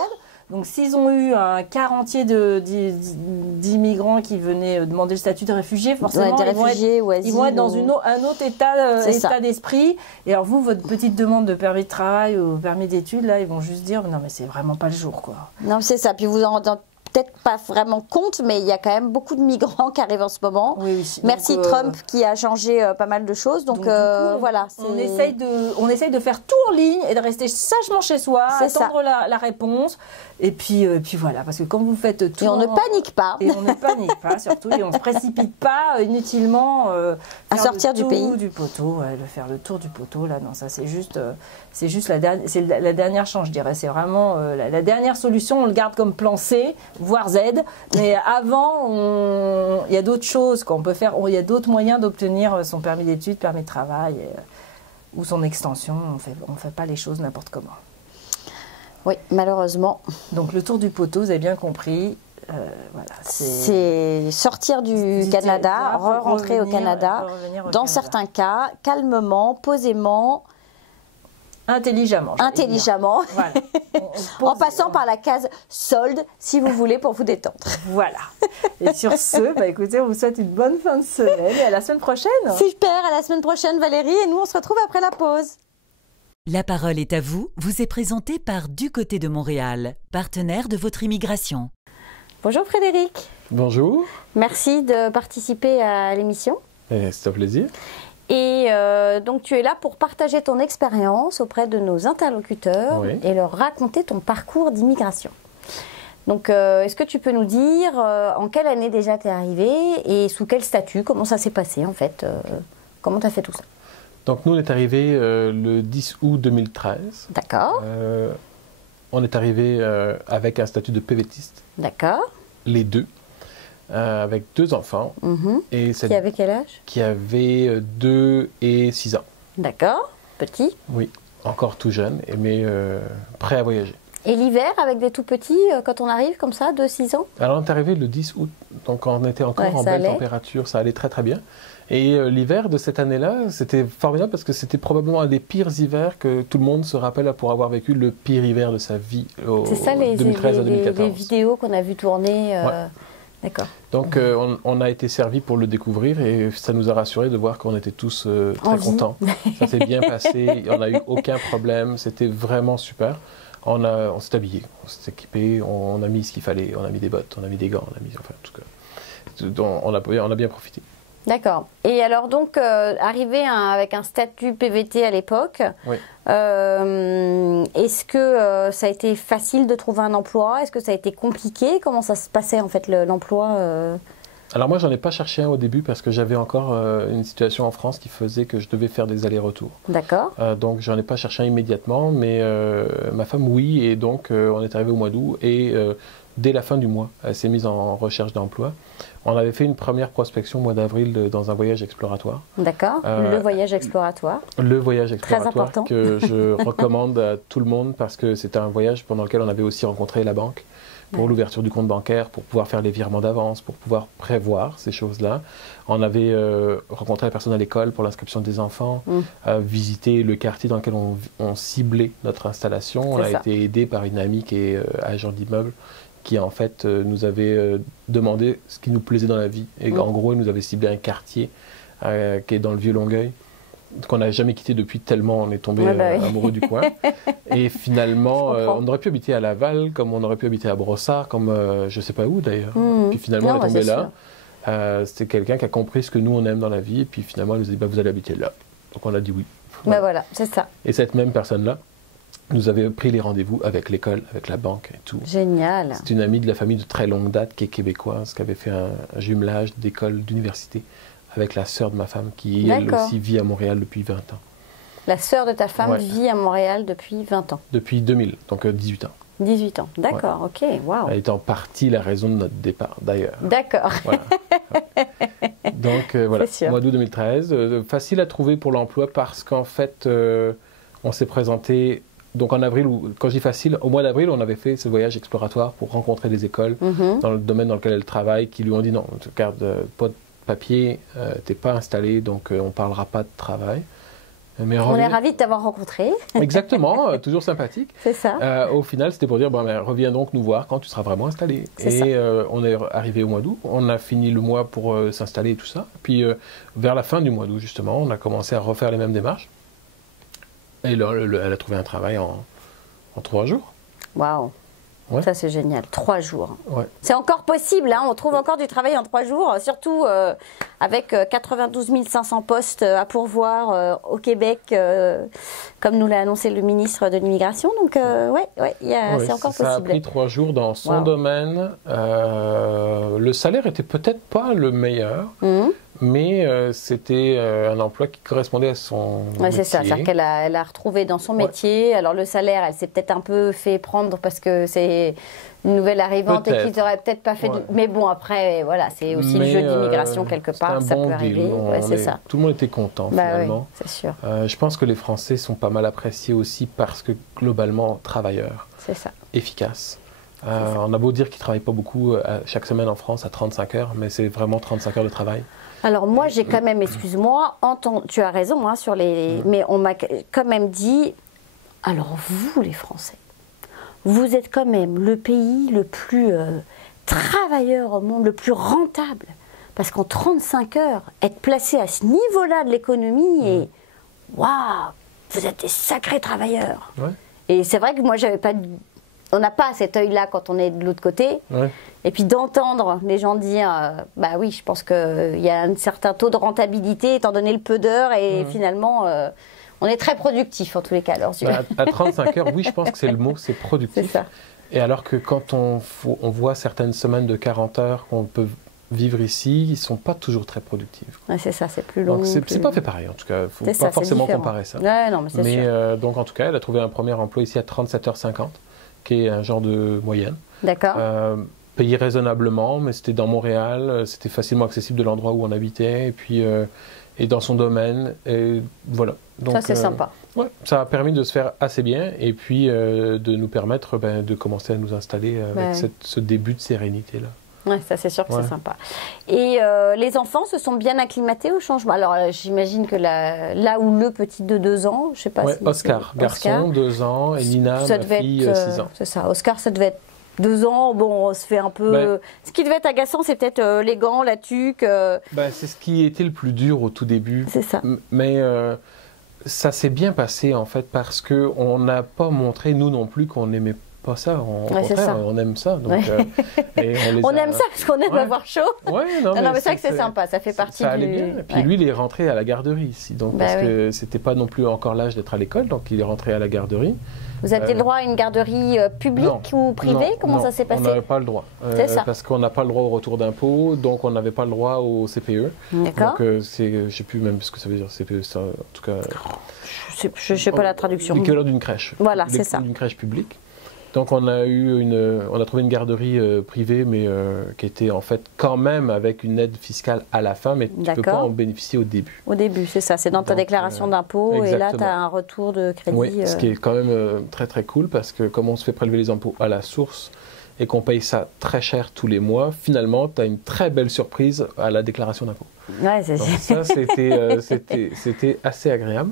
Donc s'ils ont eu un quart entier d'immigrants qui venaient demander le statut de réfugié, forcément ils vont être dans un autre état d'esprit. Et alors vous, votre petite demande de permis de travail ou permis d'études, là, ils vont juste dire non mais c'est vraiment pas le jour quoi. Non c'est ça, puis vous en rendez peut-être pas vraiment compte, mais il y a quand même beaucoup de migrants qui arrivent en ce moment. Oui. Merci Trump qui a changé pas mal de choses. Donc, voilà. On essaye de faire tout en ligne et de rester sagement chez soi, attendre la réponse. Et puis voilà, parce que quand vous faites tout... Et on ne panique pas. Et on ne panique pas, surtout. Et on ne se précipite pas inutilement à sortir du pays. Du poteau, faire le tour du poteau, là, non, ça c'est juste la dernière chance, je dirais. C'est vraiment la dernière solution. On le garde comme plan C, voire Z. Mais avant, il y a d'autres choses qu'on peut faire. Il y a d'autres moyens d'obtenir son permis d'études, permis de travail ou son extension. On fait pas les choses n'importe comment. Oui, malheureusement. Donc le tour du poteau, vous avez bien compris. Voilà, c'est sortir du Canada, rentrer au Canada, dans certains cas, calmement, posément. Intelligemment. Voilà. En passant par la case solde, si vous voulez, pour vous détendre. Voilà. Et sur ce, écoutez, on vous souhaite une bonne fin de semaine et à la semaine prochaine. Super, à la semaine prochaine Valérie, et nous on se retrouve après la pause. La parole est à vous, vous est présentée par Du Côté de Montréal, partenaire de votre immigration. Bonjour Frédéric. Bonjour. Merci de participer à l'émission. C'est un plaisir. Et donc tu es là pour partager ton expérience auprès de nos interlocuteurs et leur raconter ton parcours d'immigration. Donc est-ce que tu peux nous dire en quelle année déjà tu es arrivé et sous quel statut, comment ça s'est passé en fait, comment tu as fait tout ça? Donc nous on est arrivé le 10 août 2013. D'accord. On est arrivé avec un statut de PVTiste. D'accord. Les deux. Avec 2 enfants. Et qui avait quel âge? Qui avait 2 et 6 ans. D'accord. Petit? Oui, encore tout jeune, mais prêt à voyager. Et l'hiver, avec des tout petits, quand on arrive comme ça, 2-6 ans? Alors on est arrivé le 10 août, donc on était encore en belle température, ça allait très très bien. Et l'hiver de cette année-là, c'était formidable parce que c'était probablement un des pires hivers que tout le monde se rappelle pour avoir vécu le pire hiver de sa vie, 2013 à 2014. Les vidéos qu'on a vu tourner D'accord. Donc on a été servi pour le découvrir et ça nous a rassurés de voir qu'on était tous très contents. Ça s'est bien passé, on n'a eu aucun problème, c'était vraiment super. On s'est habillé, on s'est équipé, on a mis ce qu'il fallait, on a mis des bottes, on a mis des gants, on a mis, enfin en tout cas, on a bien profité. D'accord. Et alors donc, arrivé avec un statut PVT à l'époque, oui. Est-ce que ça a été facile de trouver un emploi? Est-ce que ça a été compliqué? Comment ça se passait en fait l'emploi Alors moi, j'en ai pas cherché un au début parce que j'avais encore une situation en France qui faisait que je devais faire des allers-retours. D'accord. Donc j'en ai pas cherché un immédiatement, mais ma femme oui, et donc on est arrivé au mois d'août et dès la fin du mois, elle s'est mise en recherche d'emploi. On avait fait une première prospection au mois d'avril dans un voyage exploratoire. D'accord, le voyage exploratoire. Le voyage exploratoire Très important. que je recommande à tout le monde parce que c'était un voyage pendant lequel on avait aussi rencontré la banque pour l'ouverture du compte bancaire, pour pouvoir faire les virements d'avance, pour pouvoir prévoir ces choses-là. On avait rencontré la personne à l'école pour l'inscription des enfants, visité le quartier dans lequel on ciblait notre installation. On a été aidé par une amie qui est agent d'immeuble, qui en fait nous avait demandé ce qui nous plaisait dans la vie. Et en gros, il nous avait ciblé un quartier qui est dans le Vieux-Longueuil, qu'on n'a jamais quitté depuis tellement on est tombé amoureux du coin. Et finalement, on aurait pu habiter à Laval, comme on aurait pu habiter à Brossard, comme je ne sais pas où d'ailleurs. Puis finalement, on est tombé là. C'était quelqu'un qui a compris ce que nous, on aime dans la vie. Et puis finalement, il nous a dit, vous allez habiter là. Donc on a dit oui. Voilà, c'est ça. Et cette même personne-là nous avait pris les rendez-vous avec l'école, avec la banque et tout. Génial. C'est une amie de la famille de très longue date qui est québécoise, qui avait fait un jumelage d'école, d'université avec la sœur de ma femme qui, elle aussi, vit à Montréal depuis 20 ans. La sœur de ta femme vit à Montréal depuis 20 ans. Depuis 2000, donc 18 ans. 18 ans, d'accord, ok, waouh. Elle est en partie la raison de notre départ, d'ailleurs. D'accord. Voilà. Donc voilà, mois d'août 2013. Facile à trouver pour l'emploi parce qu'en fait, on s'est présenté... Donc en avril, quand je dis facile, au mois d'avril, on avait fait ce voyage exploratoire pour rencontrer des écoles dans le domaine dans lequel elle travaille, qui lui ont dit non, tu gardes pas de papier, t'es pas installé, donc on parlera pas de travail. Mais on est ravis de t'avoir rencontré. Exactement, toujours sympathique. C'est ça. Au final, c'était pour dire, reviens donc nous voir quand tu seras vraiment installé. Et on est arrivé au mois d'août, on a fini le mois pour s'installer et tout ça. Puis vers la fin du mois d'août, justement, on a commencé à refaire les mêmes démarches. Et là, elle a trouvé un travail en 3 jours. Waouh, ça c'est génial, 3 jours. Ouais. C'est encore possible, hein, on trouve encore du travail en 3 jours, surtout avec 92 500 postes à pourvoir au Québec, comme nous l'a annoncé le ministre de l'Immigration. Donc c'est encore possible. Ça a pris 3 jours dans son domaine. Le salaire était peut-être pas le meilleur. Mais c'était un emploi qui correspondait à son métier. C'est ça, c'est-à-dire qu'elle a retrouvé dans son métier. Alors le salaire, elle s'est peut-être un peu fait prendre parce que c'est une nouvelle arrivante et qu'ils n'auraient peut-être pas fait... Mais bon, après, voilà, c'est aussi le jeu d'immigration quelque part, ça peut arriver. C'est ça. Tout le monde était content finalement. Oui, c'est sûr. Je pense que les Français sont pas mal appréciés aussi parce que globalement, travailleurs, efficaces. On a beau dire qu'ils ne travaillent pas beaucoup chaque semaine en France à 35 heures, mais c'est vraiment 35 heures de travail. Alors moi, j'ai quand même, excuse-moi, tu as raison, hein, sur mais on m'a quand même dit, alors vous les Français, vous êtes quand même le pays le plus travailleur au monde, le plus rentable. Parce qu'en 35 heures, être placé à ce niveau-là de l'économie, et waouh, vous êtes des sacrés travailleurs. Ouais. Et c'est vrai que moi, on n'a pas cet œil-là quand on est de l'autre côté. Ouais. Et puis d'entendre les gens dire, bah oui, je pense qu'il y a un certain taux de rentabilité étant donné le peu d'heures et finalement, on est très productif en tous les cas. Alors, à 35 heures, oui, je pense que c'est le mot, c'est productif. C'est ça. Et alors que quand on voit certaines semaines de 40 heures qu'on peut vivre ici, ils ne sont pas toujours très productifs. Ouais, c'est ça, c'est plus long. Donc c'est pas fait pareil en tout cas, il ne faut pas forcément comparer ça. Ouais, non, mais c'est sûr. Donc en tout cas, elle a trouvé un premier emploi ici à 37h50, qui est un genre de moyenne. D'accord. Payé raisonnablement, mais c'était dans Montréal, c'était facilement accessible de l'endroit où on habitait, et puis et dans son domaine, et voilà. Donc, ça c'est sympa. Ouais, ça a permis de se faire assez bien, et puis de nous permettre de commencer à nous installer avec ce début de sérénité là. Ouais, ça c'est sûr que c'est sympa. Et les enfants se sont bien acclimatés au changement. Alors j'imagine que là où le petit de 2 ans, je sais pas si Oscar, garçon, 2 ans, et Nina, ma fille, 6 ans. C'est ça, Oscar, ça devait être 2 ans, bon, on se fait un peu... Ce qui devait être agaçant, c'est peut-être les gants, la tuque. C'est ce qui était le plus dur au tout début. C'est ça. Mais ça s'est bien passé, en fait, parce qu'on n'a pas montré, nous non plus, qu'on n'aimait pas ça. Au contraire, on aime ça. Donc, on aime ça parce qu'on aime avoir chaud. Ouais, non, mais c'est vrai que c'est sympa, ça fait partie ça allait bien. Et puis lui, il est rentré à la garderie ici, donc, parce que c'était pas non plus encore l'âge d'être à l'école, donc il est rentré à la garderie. Vous aviez le droit à une garderie publique ou privée? Comment ça s'est passé? On n'avait pas le droit. C'est ça. Parce qu'on n'a pas le droit au retour d'impôt, donc on n'avait pas le droit au CPE. D'accord. Donc je ne sais plus même ce que ça veut dire CPE, ça, en tout cas... Je ne sais pas la traduction. L'équivalent d'une crèche. Voilà, c'est ça. D'une crèche publique. Donc on a trouvé une garderie privée, mais qui était en fait quand même avec une aide fiscale à la fin, mais tu ne peux pas en bénéficier au début. Au début, c'est ça. C'est dans ta déclaration d'impôt et là tu as un retour de crédit. Oui, ce qui est quand même très très cool parce que comme on se fait prélever les impôts à la source et qu'on paye ça très cher tous les mois, finalement tu as une très belle surprise à la déclaration d'impôt. Ouais, donc ça c'était assez agréable.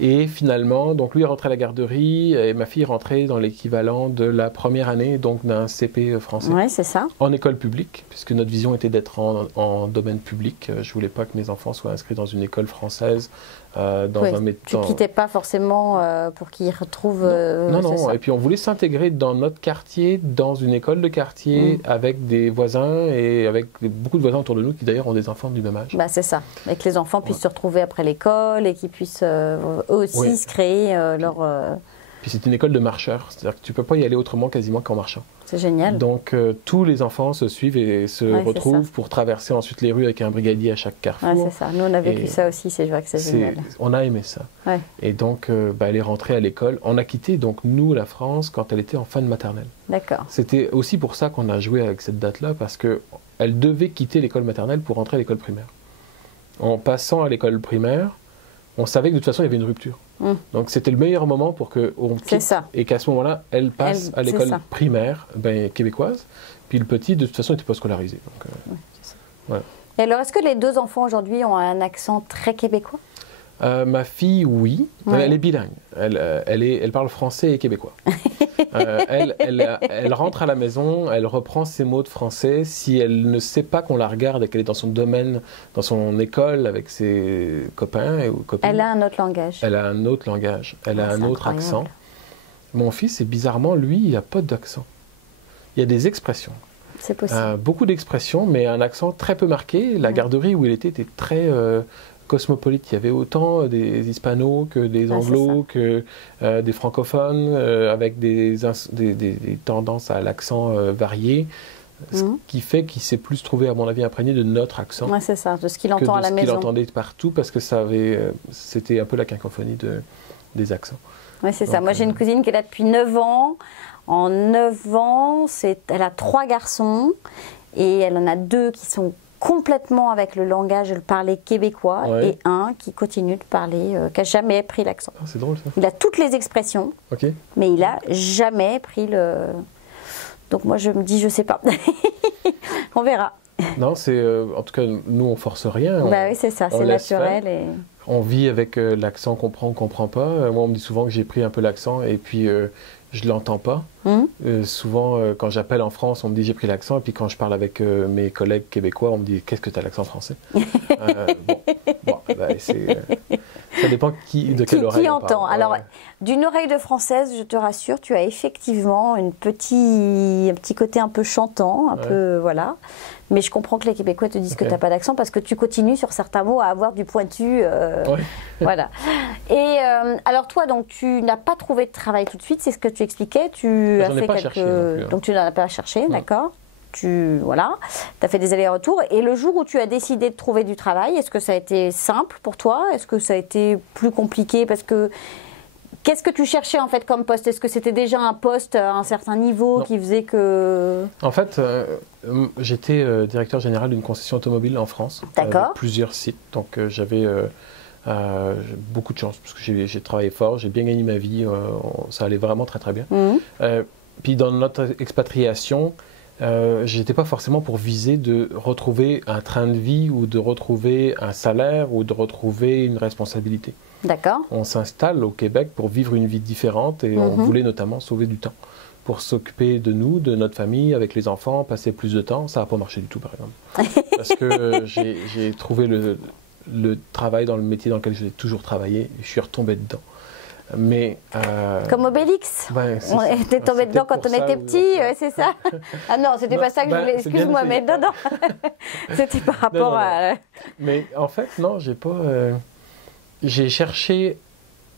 Et finalement, donc lui est rentré à la garderie et ma fille est rentrée dans l'équivalent de la première année donc d'un CP français. Oui, c'est ça. En école publique, puisque notre vision était d'être en domaine public. Je voulais pas que mes enfants soient inscrits dans une école française. Tu ne quittais pas forcément pour qu'ils retrouvent... Non. Et puis on voulait s'intégrer dans notre quartier, dans une école de quartier, avec des voisins et avec beaucoup de voisins autour de nous qui d'ailleurs ont des enfants du même âge. C'est ça. Et que les enfants puissent se retrouver après l'école et qu'ils puissent eux aussi se créer leur... Puis c'est une école de marcheurs, c'est-à-dire que tu ne peux pas y aller autrement quasiment qu'en marchant. C'est génial. Donc tous les enfants se suivent et se retrouvent pour traverser ensuite les rues avec un brigadier à chaque carrefour. Ouais, c'est ça. Nous on a vécu ça aussi, c'est vrai que c'est génial. On a aimé ça. Ouais. Et donc elle est rentrée à l'école. On a quitté donc nous la France quand elle était en fin de maternelle. D'accord. C'était aussi pour ça qu'on a joué avec cette date-là, parce qu'elle devait quitter l'école maternelle pour rentrer à l'école primaire. En passant à l'école primaire, on savait que de toute façon il y avait une rupture. Donc c'était le meilleur moment pour qu'on quitte et qu'à ce moment-là, elle passe à l'école primaire québécoise. Puis le petit, de toute façon, n'était pas scolarisé. Donc, voilà. Et alors, est-ce que les 2 enfants aujourd'hui ont un accent très québécois? Ma fille, oui. Elle est bilingue. Elle parle français et québécois. Elle rentre à la maison, elle reprend ses mots de français. Si elle ne sait pas qu'on la regarde et qu'elle est dans son domaine, dans son école avec ses copains ou copines. Elle a un autre langage. Elle a un autre langage. Elle a un autre accent. Mon fils, bizarrement, lui, il n'a pas d'accent. Il y a des expressions. C'est possible. Beaucoup d'expressions, mais un accent très peu marqué. La garderie où il était très... cosmopolite. Il y avait autant des hispanos que des anglos, que des francophones, avec des tendances à l'accent varié, ce qui fait qu'il s'est plus trouvé, à mon avis, imprégné de notre accent. Oui, c'est ça, de ce qu'il entend à la maison. Qu'il entendait partout, parce que c'était un peu la cacophonie des accents. Oui, c'est ça. Moi, j'ai une cousine qui est là depuis 9 ans. En 9 ans, elle a 3 garçons et elle en a 2 qui sont complètement avec le langage, le parler québécois, et un qui continue de parler, qui n'a jamais pris l'accent. Ah, c'est drôle ça. Il a toutes les expressions, mais il n'a jamais pris le... Donc moi je me dis, je sais pas. On verra. Non, en tout cas, nous on force rien. Oui, c'est ça, c'est naturel. Et... On vit avec l'accent, on comprend pas. Moi on me dit souvent que j'ai pris un peu l'accent et puis... je ne l'entends pas. Souvent, quand j'appelle en France, on me dit j'ai pris l'accent. Et puis quand je parle avec mes collègues québécois, on me dit qu'est-ce que tu as l'accent français? Ça dépend de quelle oreille qui entend. Alors, d'une oreille de française, je te rassure, tu as effectivement un petit côté un peu chantant, peu, voilà. Mais je comprends que les Québécois te disent que tu n'as pas d'accent parce que tu continues sur certains mots à avoir du pointu. Voilà. Et alors toi, donc, tu n'as pas trouvé de travail tout de suite, c'est ce que tu expliquais. Tu as fait quelques... Donc tu n'en as pas cherché, d'accord. Tu as fait des allers-retours. Et le jour où tu as décidé de trouver du travail, est-ce que ça a été simple pour toi? Est-ce que ça a été plus compliqué? Parce que qu'est-ce que tu cherchais en fait comme poste? Est-ce que c'était déjà un poste à un certain niveau qui faisait que... En fait, j'étais directeur général d'une concession automobile en France. D'accord. Avec plusieurs sites. Donc j'avais beaucoup de chance parce que j'ai travaillé fort, j'ai bien gagné ma vie. Ça allait vraiment très très bien. Puis dans notre expatriation, je n'étais pas forcément pour viser de retrouver un train de vie ou de retrouver un salaire ou de retrouver une responsabilité. D'accord. On s'installe au Québec pour vivre une vie différente et on voulait notamment sauver du temps pour s'occuper de nous, de notre famille, avec les enfants, passer plus de temps. Ça n'a pas marché du tout, par exemple. Parce que j'ai trouvé le travail dans le métier dans lequel j'ai toujours travaillé, et je suis retombé dedans. Mais, comme Obélix. Ben, On était tombé dedans quand on était petit, c'est ça. Ah non, c'était pas ça que je voulais. Excuse-moi, mais non. C'était par rapport à. Mais en fait, non, j'ai pas. J'ai cherché.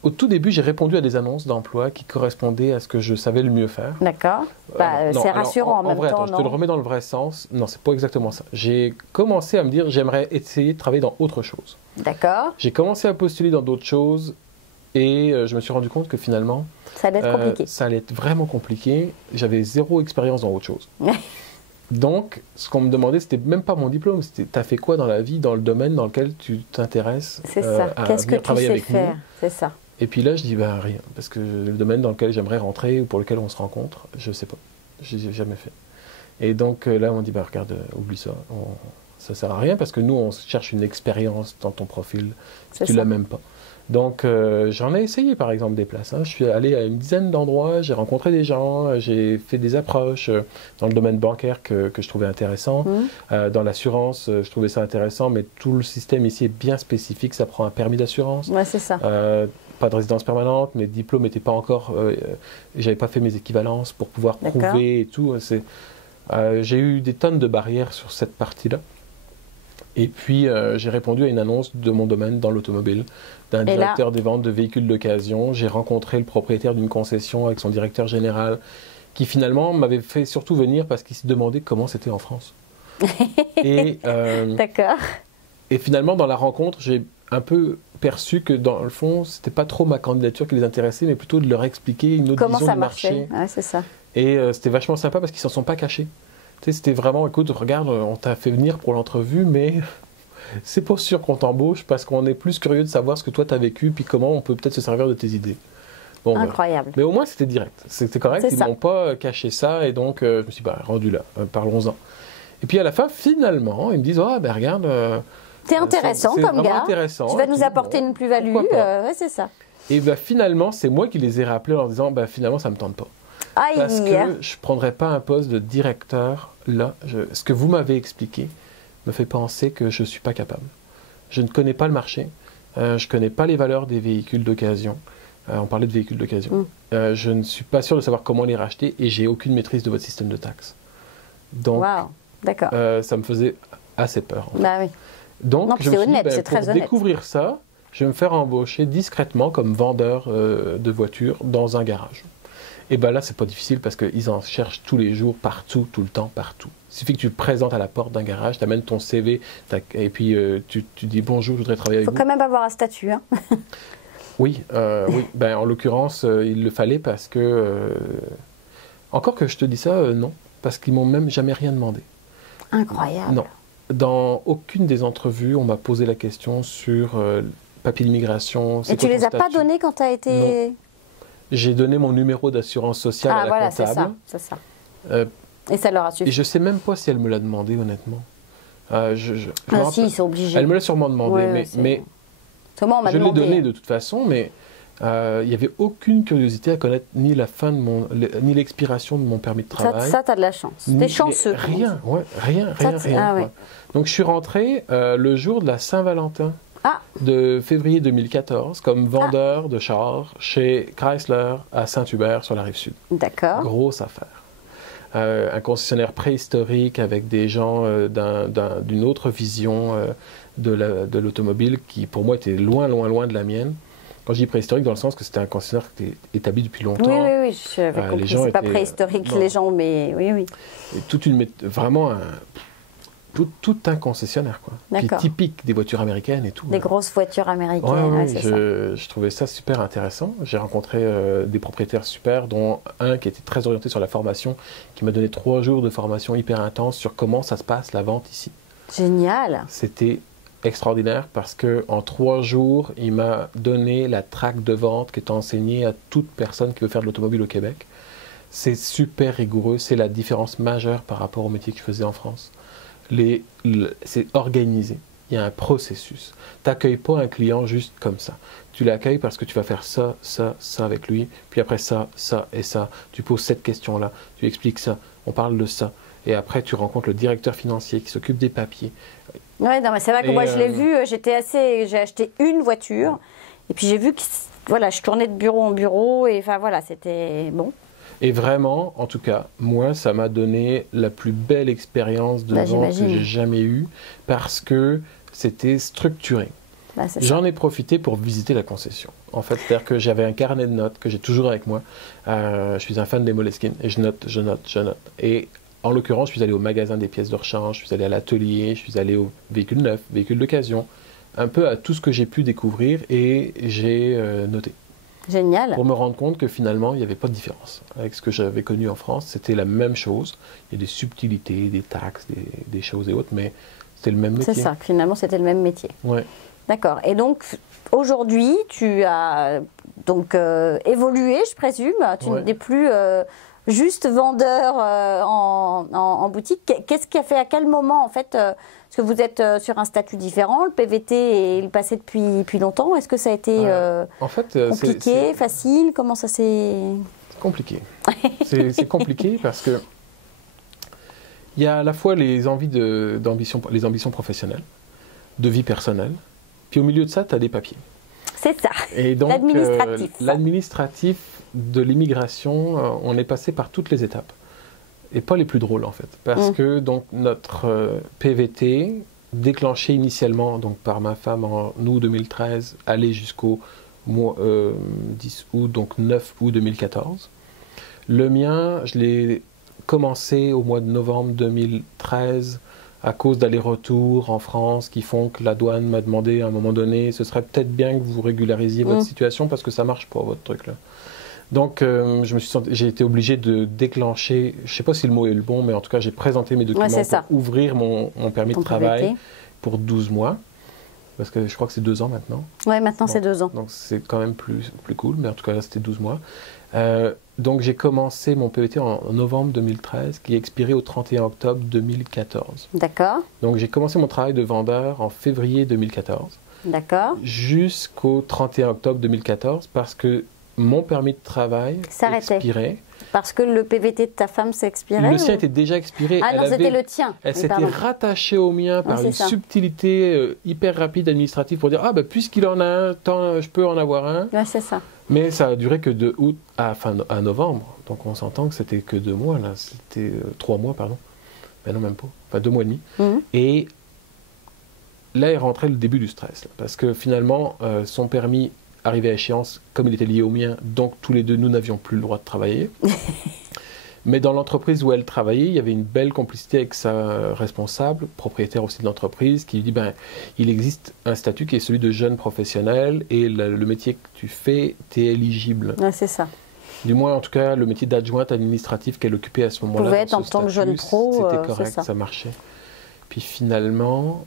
Au tout début, j'ai répondu à des annonces d'emploi qui correspondaient à ce que je savais le mieux faire. D'accord. C'est rassurant en même temps, je te le remets dans le vrai sens. Non, c'est pas exactement ça. J'ai commencé à me dire, j'aimerais essayer de travailler dans autre chose. D'accord. J'ai commencé à postuler dans d'autres choses et je me suis rendu compte que finalement, ça allait être compliqué. Ça allait être vraiment compliqué. J'avais zéro expérience dans autre chose. Donc, ce qu'on me demandait, c'était même pas mon diplôme, c'était t'as fait quoi dans la vie, dans le domaine dans lequel tu t'intéresses C'est ça. Qu'est-ce que tu sais faire? C'est ça. Et puis là, je dis rien, parce que le domaine dans lequel j'aimerais rentrer ou pour lequel on se rencontre, je sais pas, j'ai jamais fait. Et donc là, on dit regarde, oublie ça, ça sert à rien parce que nous, on cherche une expérience dans ton profil, si tu l'as même pas. Donc, j'en ai essayé, par exemple, des places. Je suis allé à une dizaine d'endroits, j'ai rencontré des gens, j'ai fait des approches dans le domaine bancaire que je trouvais intéressant. Dans l'assurance, je trouvais ça intéressant, mais tout le système ici est bien spécifique. Ça prend un permis d'assurance. Ouais, c'est ça. Pas de résidence permanente, mes diplômes n'étaient pas encore... j'avais pas fait mes équivalences pour pouvoir prouver et tout. J'ai eu des tonnes de barrières sur cette partie-là. Et puis, j'ai répondu à une annonce de mon domaine dans l'automobile, d'un directeur des ventes de véhicules d'occasion. J'ai rencontré le propriétaire d'une concession avec son directeur général, qui finalement m'avait fait surtout venir parce qu'il se demandait comment c'était en France. D'accord. Et finalement, dans la rencontre, j'ai un peu perçu que dans le fond, c'était pas trop ma candidature qui les intéressait, mais plutôt de leur expliquer une autre vision du marché. Ouais, c'est ça. Et c'était vachement sympa parce qu'ils s'en sont pas cachés. Tu sais, c'était vraiment, écoute, regarde, on t'a fait venir pour l'entrevue, mais c'est pas sûr qu'on t'embauche parce qu'on est plus curieux de savoir ce que toi t'as vécu puis comment on peut peut-être se servir de tes idées. Bon, incroyable. Voilà. Mais au moins, c'était direct. C'était correct. Ils m'ont pas caché ça et donc je me suis dit, rendu là, parlons-en. Et puis à la fin, finalement, ils me disent, regarde... c'est intéressant comme gars. Intéressant, tu vas nous apporter une plus-value. Ouais, c'est ça. Et finalement, c'est moi qui les ai rappelés en leur disant, finalement, ça me tente pas. Aïe. Parce que je ne prendrais pas un poste de directeur là. Ce que vous m'avez expliqué me fait penser que je ne suis pas capable. Je ne connais pas le marché. Je ne connais pas les valeurs des véhicules d'occasion. On parlait de véhicules d'occasion. Je ne suis pas sûr de savoir comment les racheter et j'ai aucune maîtrise de votre système de taxes. Donc, d'accord. Ça me faisait assez peur. En fait. Bah oui. Donc, je me suis dit, c'est très pour découvrir ça, je vais me faire embaucher discrètement comme vendeur de voitures dans un garage. Et là, c'est pas difficile parce qu'ils en cherchent tous les jours, partout, tout le temps, partout. Il suffit que tu te présentes à la porte d'un garage, tu amènes ton CV et puis tu dis bonjour, je voudrais travailler avec vous. Il faut quand même avoir un statut. Hein. Oui, oui. En l'occurrence, il le fallait parce que... encore que je te dis ça, non. Parce qu'ils m'ont même jamais rien demandé. Incroyable. Non. Dans aucune des entrevues, on m'a posé la question sur papier d'immigration. Et tu les as pas donnés quand tu as été... Non. J'ai donné mon numéro d'assurance sociale à la comptable. C'est ça. Et ça leur a suffi. Et je ne sais même pas si elle me l'a demandé, honnêtement. Si, ils sont obligés. Elle me l'a sûrement demandé, mais moi, je l'ai donné de toute façon, mais il n'y avait aucune curiosité à connaître ni la fin de ni l'expiration de mon permis de travail. Ça, tu as de la chance. T'es chanceux. Rien. Ouais. Donc, je suis rentré le jour de la Saint-Valentin. De février 2014 comme vendeur de chars chez Chrysler à Saint-Hubert sur la Rive-Sud. D'accord. Grosse affaire. Un concessionnaire préhistorique avec des gens d'une autre vision de l'automobile qui pour moi était loin de la mienne. Quand je dis préhistorique, dans le sens que c'était un concessionnaire qui était établi depuis longtemps. Oui, j'avais compris. C'est pas préhistorique les gens, mais oui. Et vraiment tout un concessionnaire, quoi. Puis typique des voitures américaines et tout. Des grosses voitures américaines, je trouvais ça super intéressant. J'ai rencontré des propriétaires super, dont un qui était très orienté sur la formation, qui m'a donné 3 jours de formation hyper intense sur comment ça se passe, la vente ici. Génial. C'était extraordinaire parce qu'en 3 jours, il m'a donné la traque de vente qui est enseignée à toute personne qui veut faire de l'automobile au Québec. C'est super rigoureux, c'est la différence majeure par rapport au métier que je faisais en France. C'est organisé. Il y a un processus. Tu n'accueilles pas un client juste comme ça. Tu l'accueilles parce que tu vas faire ça, ça, ça avec lui, puis après ça, ça et ça. Tu poses cette question-là, tu expliques ça, on parle de ça. Et après, tu rencontres le directeur financier qui s'occupe des papiers. Ouais, non, mais c'est vrai que moi, je l'ai vu, j'ai acheté une voiture, et puis j'ai vu que, voilà, je tournais de bureau en bureau, et enfin, voilà, c'était bon. Et vraiment, en tout cas, moi, ça m'a donné la plus belle expérience de vente que j'ai jamais eue, parce que c'était structuré. J'en ai profité pour visiter la concession. En fait, c'est-à-dire que j'avais un carnet de notes que j'ai toujours avec moi. Je suis un fan des Moleskine, et je note, je note, je note. Et en l'occurrence, je suis allé au magasin des pièces de rechange, je suis allé à l'atelier, je suis allé au véhicule neuf, véhicule d'occasion, un peu à tout ce que j'ai pu découvrir, et j'ai noté. Génial. Pour me rendre compte que finalement, il n'y avait pas de différence. Avec ce que j'avais connu en France, c'était la même chose. Il y a des subtilités, des taxes, des choses et autres, mais c'était le même métier. C'est ça, finalement, c'était le même métier. Ouais. D'accord. Et donc, aujourd'hui, tu as donc évolué, je présume. Tu n'es plus juste vendeur en boutique. Qu'est-ce qui a fait, à quel moment, en fait, parce que vous êtes sur un statut différent, le PVT est passé depuis longtemps. Est-ce que ça a été en fait, compliqué, facile? Comment ça s'est... C'est compliqué. C'est compliqué parce que il y a à la fois les ambitions professionnelles, de vie personnelle, puis au milieu de ça, tu as des papiers. C'est ça, et donc, l'administratif. L'administratif de l'immigration, on est passé par toutes les étapes. Et pas les plus drôles, en fait. Parce que donc, notre PVT, déclenché initialement donc, par ma femme en août 2013, allait jusqu'au 10 août, donc 9 août 2014. Le mien, je l'ai commencé au mois de novembre 2013 à cause d'allers-retours en France qui font que la douane m'a demandé à un moment donné, ce serait peut-être bien que vous régulariziez votre situation parce que ça marche pas, votre truc là. Donc j'ai été obligé de déclencher, je ne sais pas si le mot est le bon, mais en tout cas j'ai présenté mes documents pour ouvrir mon permis de travail pour 12 mois. Parce que je crois que c'est 2 ans maintenant. Oui, maintenant c'est 2 ans. Donc c'est quand même plus cool, mais en tout cas là c'était 12 mois. Donc j'ai commencé mon PVT en novembre 2013, qui est expiré au 31 octobre 2014. D'accord. Donc j'ai commencé mon travail de vendeur en février 2014. D'accord. Jusqu'au 31 octobre 2014, parce que mon permis de travail expirait. Parce que le PVT de ta femme s'est expiré? Le sien était déjà expiré. Ah non, c'était le tien. Elle s'était rattachée au mien par une subtilité hyper rapide administrative pour dire « Ah, ben, puisqu'il en a un, tant je peux en avoir un. » Ouais, c'est ça. Mais ça a duré que de août à novembre. Donc on s'entend que c'était que 2 mois, là. C'était 3 mois, pardon. Mais non, même pas. Enfin, 2 mois et demi. Et là est rentré le début du stress. Là, parce que finalement, son permis arrivé à échéance, comme il était lié au mien, donc tous les deux, nous n'avions plus le droit de travailler. Mais dans l'entreprise où elle travaillait, il y avait une belle complicité avec sa responsable, propriétaire aussi de l'entreprise, qui lui dit, il existe un statut qui est celui de jeune professionnel, et le métier que tu fais, tu es éligible. Ouais, c'est ça. Du moins, en tout cas, le métier d'adjointe administrative qu'elle occupait à ce moment-là. Pouvait être en tant que jeune pro, c'était correct, ça marchait. Puis finalement,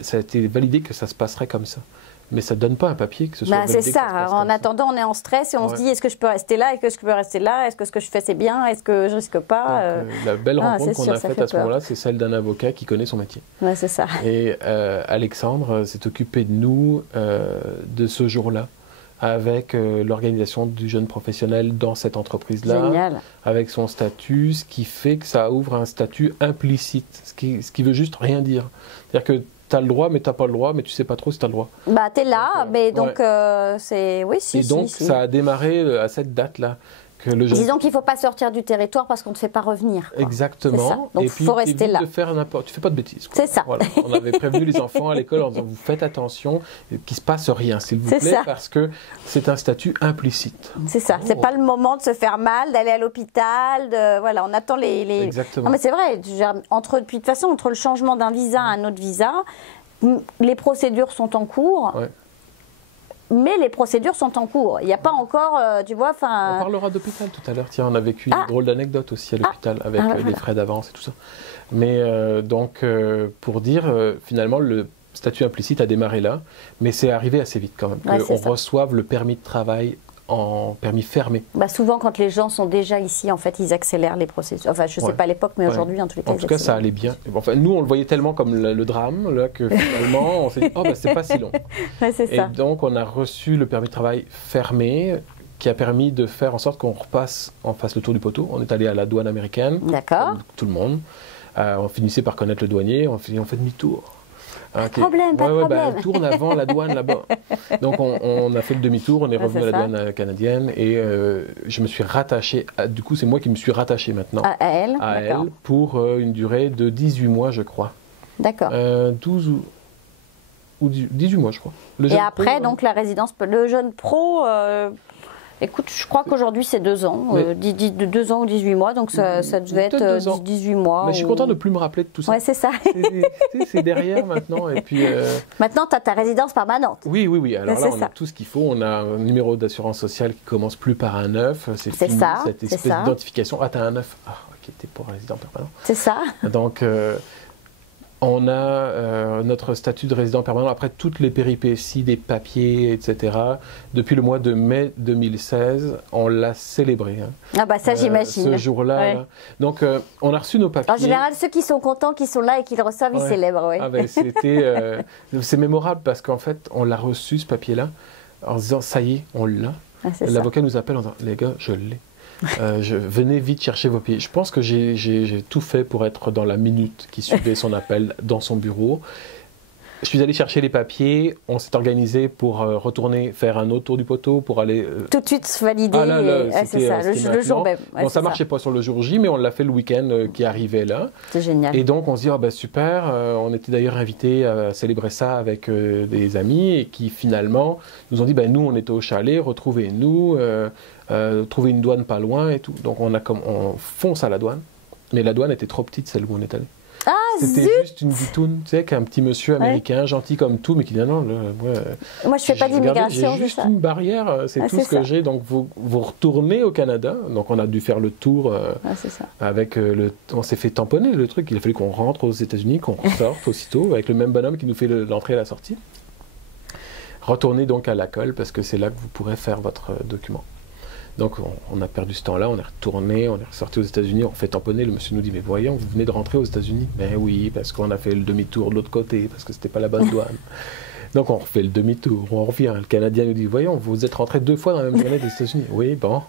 ça a été validé que ça se passerait comme ça. Mais ça ne donne pas un papier que ce soit validé. C'est ça. En attendant, on est en stress et on se dit, est-ce que je peux rester là? Est-ce que je peux rester là? Est-ce que ce que je fais, c'est bien? Est-ce que je risque pas? Donc, la belle rencontre qu'on a faite à ce moment-là, c'est celle d'un avocat qui connaît son métier. Ouais, c'est ça. Et Alexandre s'est occupé de nous de ce jour-là, avec l'organisation du jeune professionnel dans cette entreprise-là. Génial. Avec son statut, ce qui fait que ça ouvre un statut implicite, ce qui veut juste rien dire. C'est-à-dire que tu as le droit, mais tu n'as pas le droit, mais tu ne sais pas trop si tu as le droit. Tu es là, mais donc c'est... Oui, si, et donc, ça a démarré à cette date-là. Disons qu'il ne faut pas sortir du territoire parce qu'on ne te fait pas revenir. Quoi. Exactement. Donc, il faut rester là. Tu ne fais pas de bêtises. C'est ça. Voilà. On avait prévenu les enfants à l'école en disant, vous faites attention, qu'il ne se passe rien, s'il vous plaît, parce que c'est un statut implicite. C'est ça. C'est pas le moment de se faire mal, d'aller à l'hôpital. Voilà, on attend les... Exactement. Non, mais c'est vrai. Puis de toute façon, entre le changement d'un visa à un autre visa, les procédures sont en cours. Ouais. Mais les procédures sont en cours. Il n'y a pas encore, tu vois, enfin... On parlera d'hôpital tout à l'heure. Tiens, on a vécu une drôle d'anecdote aussi à l'hôpital avec les frais d'avance et tout ça. Mais donc, pour dire, finalement, le statut implicite a démarré là, mais c'est arrivé assez vite quand même. Qu'on reçoive le permis de travail en permis fermé. Bah souvent, quand les gens sont déjà ici, en fait, ils accélèrent les processus. Enfin, je ne sais pas à l'époque, mais aujourd'hui, en tous les cas, en tout cas, ça allait bien. Enfin, nous, on le voyait tellement comme le drame, là, que finalement, on s'est dit, oh, bah, c'est pas si long. Ouais, c'est ça. Et donc, on a reçu le permis de travail fermé, qui a permis de faire en sorte qu'on fasse le tour du poteau. On est allé à la douane américaine, D'accord. comme tout le monde. On finissait par connaître le douanier, on fait demi-tour. Pas de problème, pas de problème. Bah, tourne avant la douane là-bas. Donc on a fait le demi-tour, on est revenu à la douane canadienne et je me suis rattaché, du coup c'est moi qui me suis rattaché maintenant à elle, pour une durée de 18 mois je crois. D'accord. 12 ou 18 mois je crois. Et après donc la résidence, le jeune pro... Écoute, je crois qu'aujourd'hui c'est 2 ans, 2 ans ou 18 mois, donc ça devait être 18 mois. Mais je suis content de ne plus me rappeler de tout ça. Ouais, c'est ça. C'est derrière maintenant. Et puis, maintenant, tu as ta résidence permanente. Oui. Alors là, on a tout ce qu'il faut. On a un numéro d'assurance sociale qui commence plus par un 9. C'est fini, ça, cette espèce d'identification. Ah, tu as un 9. Ah, ok, t'es pas résident permanent. C'est ça. Donc... on a notre statut de résident permanent après toutes les péripéties des papiers, etc. Depuis le mois de mai 2016, on l'a célébré. Hein. Ah bah ça j'imagine. Ce jour-là. Ouais. Là. Donc on a reçu nos papiers. En général, ceux qui sont contents, qui sont là et qui le reçoivent, ils célèbrent. Ouais. Ah ben, c'est mémorable parce qu'en fait, on l'a reçu ce papier-là en se disant ça y est, on l'a. Ah, l'avocat nous appelle en disant les gars, je l'ai. Venez vite chercher vos papiers. Je pense que j'ai tout fait pour être dans la minute qui suivait son appel dans son bureau. Je suis allé chercher les papiers, on s'est organisé pour retourner faire un autre tour du poteau, pour aller... Tout de suite valider, c'est ça, le jour même. Bon, ça ne marchait pas sur le jour J, mais on l'a fait le week-end qui arrivait là. C'est génial. Et donc on se dit, oh, bah, super, on était d'ailleurs invités à célébrer ça avec des amis et qui finalement nous ont dit, bah, nous on était au chalet, retrouvez-nous, trouvez une douane pas loin et tout. Donc on fonce à la douane, mais la douane était trop petite, celle où on est allé. Ah, c'était juste une bitoune, tu sais, qu'un petit monsieur américain, gentil comme tout, mais qui dit non, moi je fais pas d'immigration, j'ai juste une barrière, c'est tout ce que j'ai, donc vous retournez au Canada. Donc on a dû faire le tour avec on s'est fait tamponner le truc, il a fallu qu'on rentre aux États-Unis, qu'on ressorte aussitôt, avec le même bonhomme qui nous fait l'entrée et la sortie. Retournez donc à la colle, parce que c'est là que vous pourrez faire votre document. Donc on a perdu ce temps-là, on est retourné, on est ressorti aux États-Unis, on fait tamponner. Le monsieur nous dit, mais voyons, vous venez de rentrer aux États-Unis. Ben oui, parce qu'on a fait le demi-tour de l'autre côté, parce que c'était pas la bonne douane. Donc on refait le demi-tour, on revient. Le Canadien nous dit, voyons, vous êtes rentré 2 fois dans la même journée des États-Unis. Oui, bon.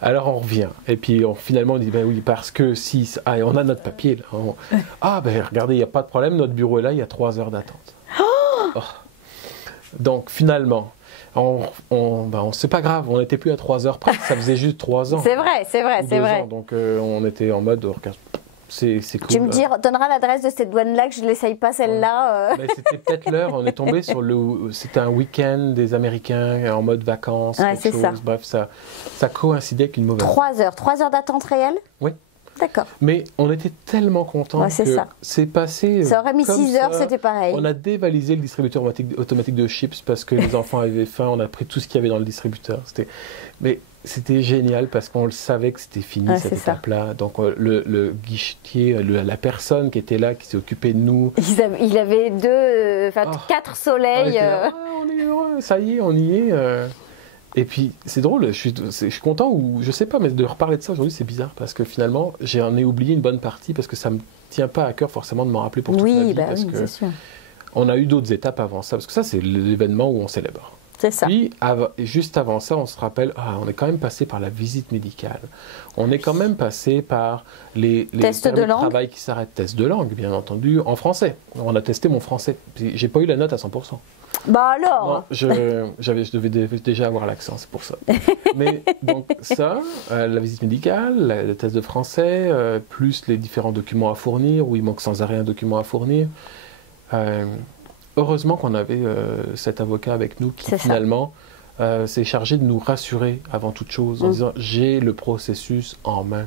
Alors on revient. Et puis finalement on dit, ben oui, parce que si... Ah, on a notre papier là. Ah ben regardez, il n'y a pas de problème, notre bureau est là, il y a 3 heures d'attente. Oh. Donc finalement... c'est pas grave, on n'était plus à 3 heures près, ça faisait juste 3 ans. C'est vrai. Donc on était en mode, c'est cool. Tu me donneras l'adresse de cette douane-là, que je ne l'essaye pas celle-là. Mais c'était peut-être l'heure, on est tombé sur c'était un week-end des Américains en mode vacances, quelque chose. Ça. Bref, ça coïncidait qu'une mauvaise... 3 heures d'attente réelle? Oui. D'accord. Mais on était tellement contents que c'est passé. Ça aurait mis 6 heures, c'était pareil. On a dévalisé le distributeur automatique de chips parce que les enfants avaient faim. On a pris tout ce qu'il y avait dans le distributeur. Mais c'était génial parce qu'on le savait que c'était fini cette étape-là. Donc le guichetier, la personne qui était là, qui s'est occupée de nous. Il avait 4 soleils. On est heureux, ça y est, on y est. Et puis, c'est drôle, je suis content, ou je sais pas, mais de reparler de ça aujourd'hui, c'est bizarre, parce que finalement, j'en ai oublié une bonne partie, parce que ça me tient pas à cœur forcément de m'en rappeler pour toute ma vie, parce que c'est sûr. On a eu d'autres étapes avant ça, parce que ça, c'est l'événement où on célèbre. C'est ça. Puis, juste avant ça, on se rappelle, on est quand même passé par la visite médicale. On est quand même passé par les tests de langue. Travail qui s'arrêtent. Tests de langue, bien entendu, en français. On a testé mon français. J'ai pas eu la note à 100%. Bah alors non, je devais déjà avoir l'accent, c'est pour ça. Mais donc ça, la visite médicale, le test de français, plus les différents documents à fournir, où il manque sans arrêt un document à fournir. Heureusement qu'on avait cet avocat avec nous qui finalement s'est chargé de nous rassurer avant toute chose, en disant j'ai le processus en main.